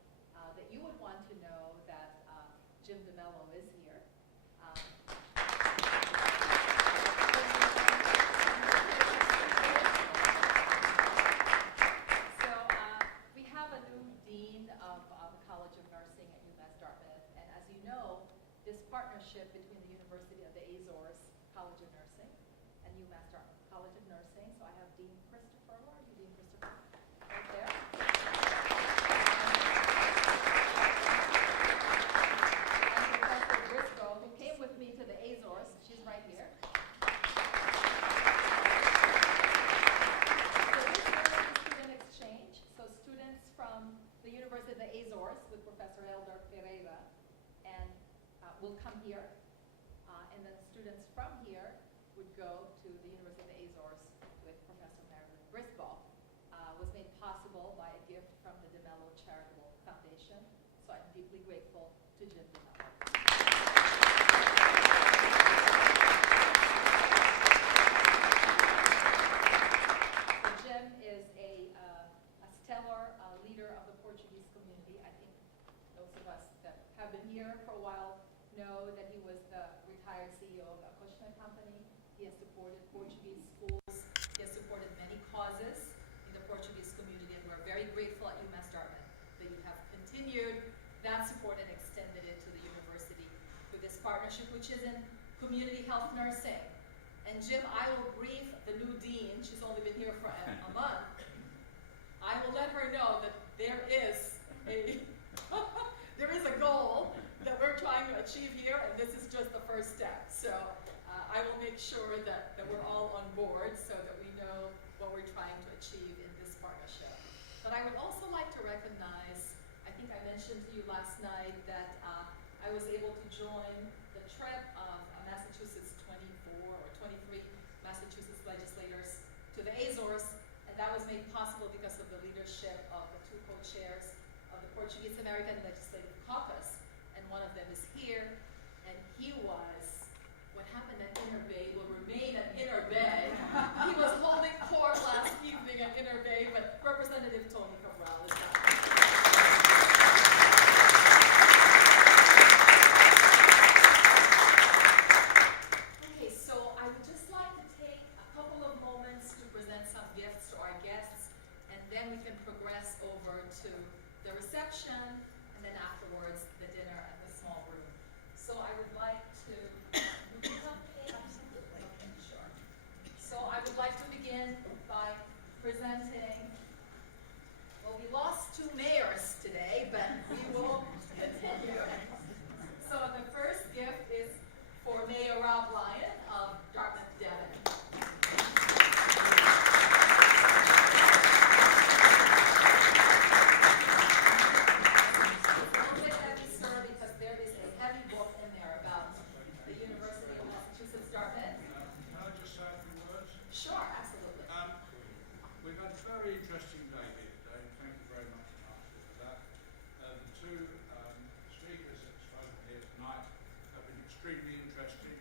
that you would want to know that Jim DeMello is here. So we have a new dean of the College of Nursing at UMass Dartmouth. And as you know, this partnership between the University of the Azores College of Nursing and UMass Dartmouth College of Nursing. So I have Dean Christopher. Where are you, Dean Christopher? Right there. And Professor Briscoe, who came with me to the Azores. She's right here. So this is a student exchange. So students from the University of the Azores with Professor Elder Pereira and will come here. And then students from here would go to the University of the Azores with Professor Marilyn Briscoe. Was made possible by a gift from the DeMello Charitable Foundation. So I'm deeply grateful to Jim DeMello. So Jim is a stellar leader of the Portuguese community. I think those of us that have been here for a while know that he was the retired CEO of the Acushnet Company. He has supported Portuguese schools. He has supported many causes in the Portuguese community, and we're very grateful at UMass Dartmouth that you have continued that support and extended it to the university with this partnership, which is in community health nursing. And Jim, I will brief the new dean. She's only been here for a month. I will let her know that there is a goal that we're trying to achieve here, and this is just the first step. So I will make sure that we're all on board so that we know what we're trying to achieve in this partnership. But I would also like to recognize, I think I mentioned to you last night that I was able to join the trip of Massachusetts 24 or 23 Massachusetts legislators to the Azores, and that was made possible because of the leadership of the two co-chairs of the Portuguese American Legislative Caucus, and one of them is here, and he was, what happened at Inner Bay will remain at Inner Bay. He was holding court last evening at Inner Bay, but Representative Tony Cabral is not. Okay, so I would just like to take a couple of moments to present some gifts to our guests, and then we can progress over to the reception, and then afterwards the dinner at the small room. So I would like to, absolutely, okay, sure. So I would like to begin by presenting, well, we lost 2 mayors today, but we will continue. So the first gift is for Mayor Rob Lyon of Dartmouth, Devon. Very interesting day here today, and thank you very much, Marshall, for that. The two speakers that have spoken here tonight have been extremely interesting.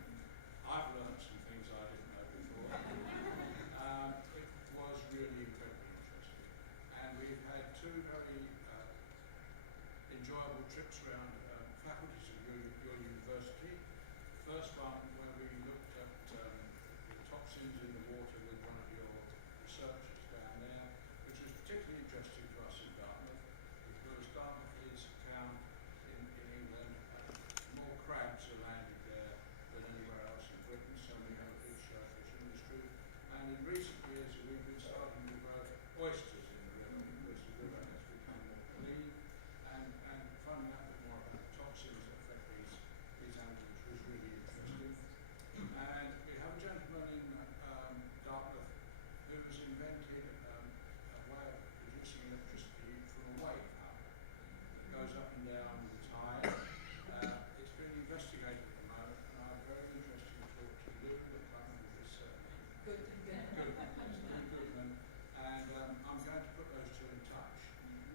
I've learned some things I didn't know before. It was really incredibly interesting. And we've had 2 very enjoyable trips around faculties of your university. The first one where we looked at the toxins in the water with one of your researchers down there, which was particularly interesting to us in Dartmouth, because Dartmouth is a town in England, more crabs are landed there than anywhere else in Britain, so we have a big shellfish industry. And in recent years we've been starting to grow oysters in the river, because the river has become more clean, and finding out a bit more about the toxins that affect these animals was really interesting. And we have a gentleman in Dartmouth who's invented a way of producing electricity from a wave pump that goes up and down with the tide. It's been investigated at the moment, and I'm very interested to talk to Lou, the partner of this Goodman, and I'm going to put those 2 in touch,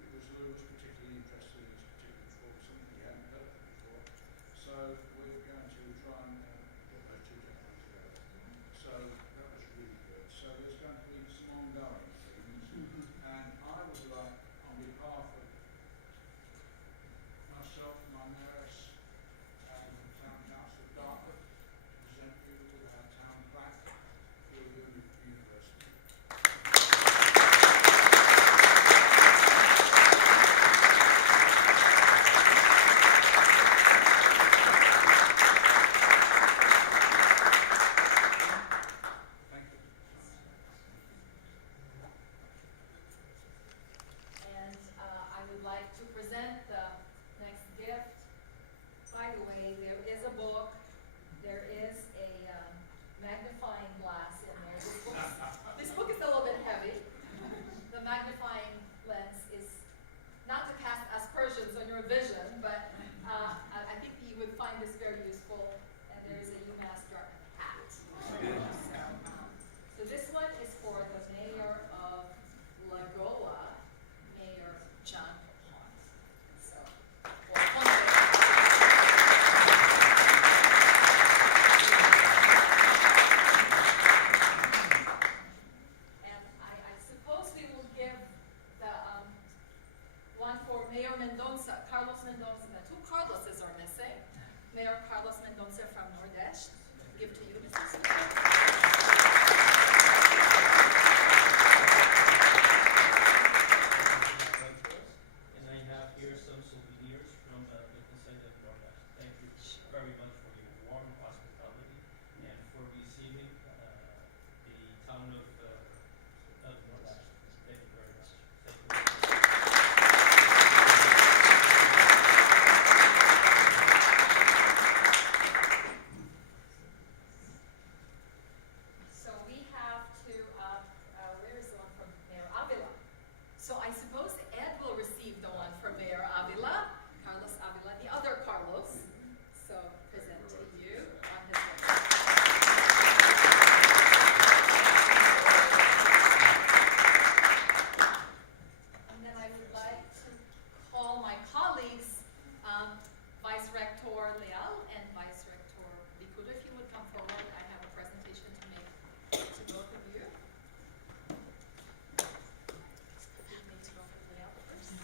because Lou was particularly interested in this particular form, something he hadn't heard of before. So we're going to Okay, there is a book, there is a magnifying glass in there. This book is a little bit heavy. The magnifying lens is not to cast aspersions on your vision, but I think you would find this very useful. And there is a UMass Dartmouth hat. So this one is for the mayor of Lagoa, Mayor John Pond. So, and I suppose we will give the one for Mayor Mendonça, Carlos Mendonça. The two Carloses are missing. Mayor Carlos Mendonça from Nordeste. Give to you, Mrs. And I have here some souvenirs from the Consent of Nordeste. Thank you very much for your warm hospitality and for receiving the town of Nordeste. Thank you very much. Thank you very much. So we have to, where is the one from Mayor Avila? So I suppose Ed will receive the one from Mayor Avila, Carlos Avila, the other Carlos. So present to you on his way. And then I would like to call my colleagues, Vice Rector Leal and Vice Rector Bicudo, if you would come forward. I have a presentation to make to both of you. You need to go for Leal first.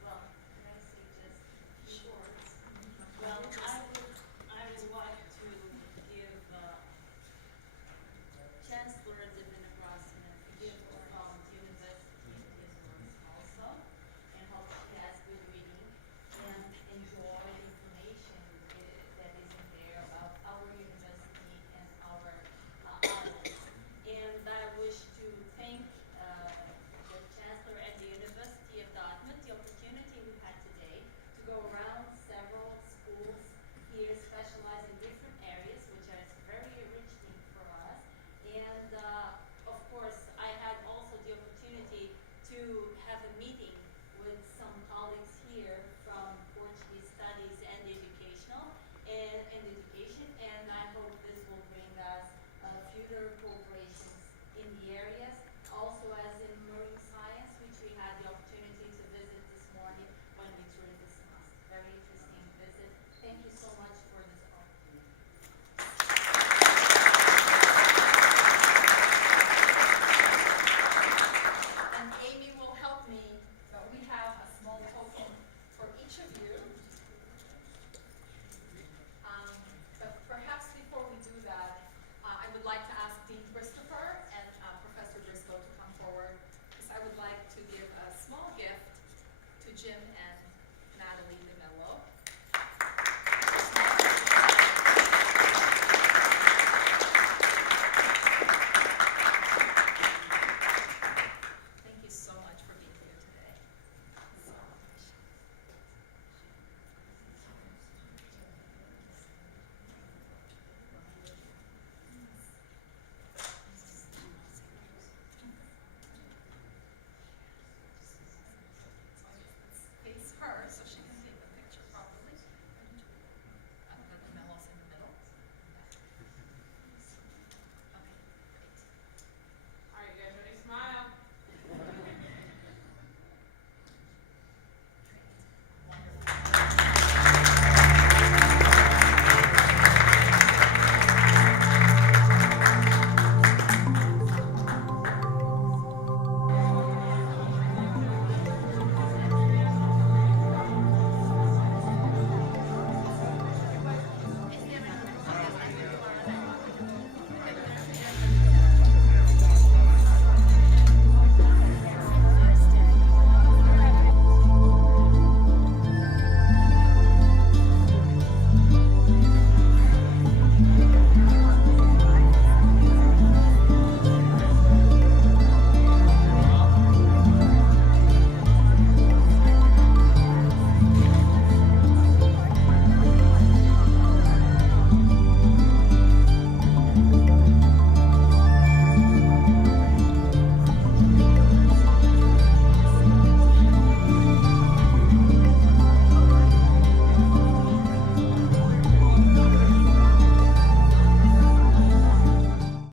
Well, can I say just a few words? Well, I would like to give Chancellor Divina Grossman a gift from the University of Israel also, and hope she has good reading and enjoy the information that is in there about our university and our islands. And I wish to thank the Chancellor at the University of Dartmouth, the opportunity we had today to go around several schools here specialized in different areas, which is very enriching for us. And of course, I had also the opportunity to have a meeting with some colleagues here from Portuguese Studies and Educational and Education, and I hope this will bring us future cooperations in the areas. Also, as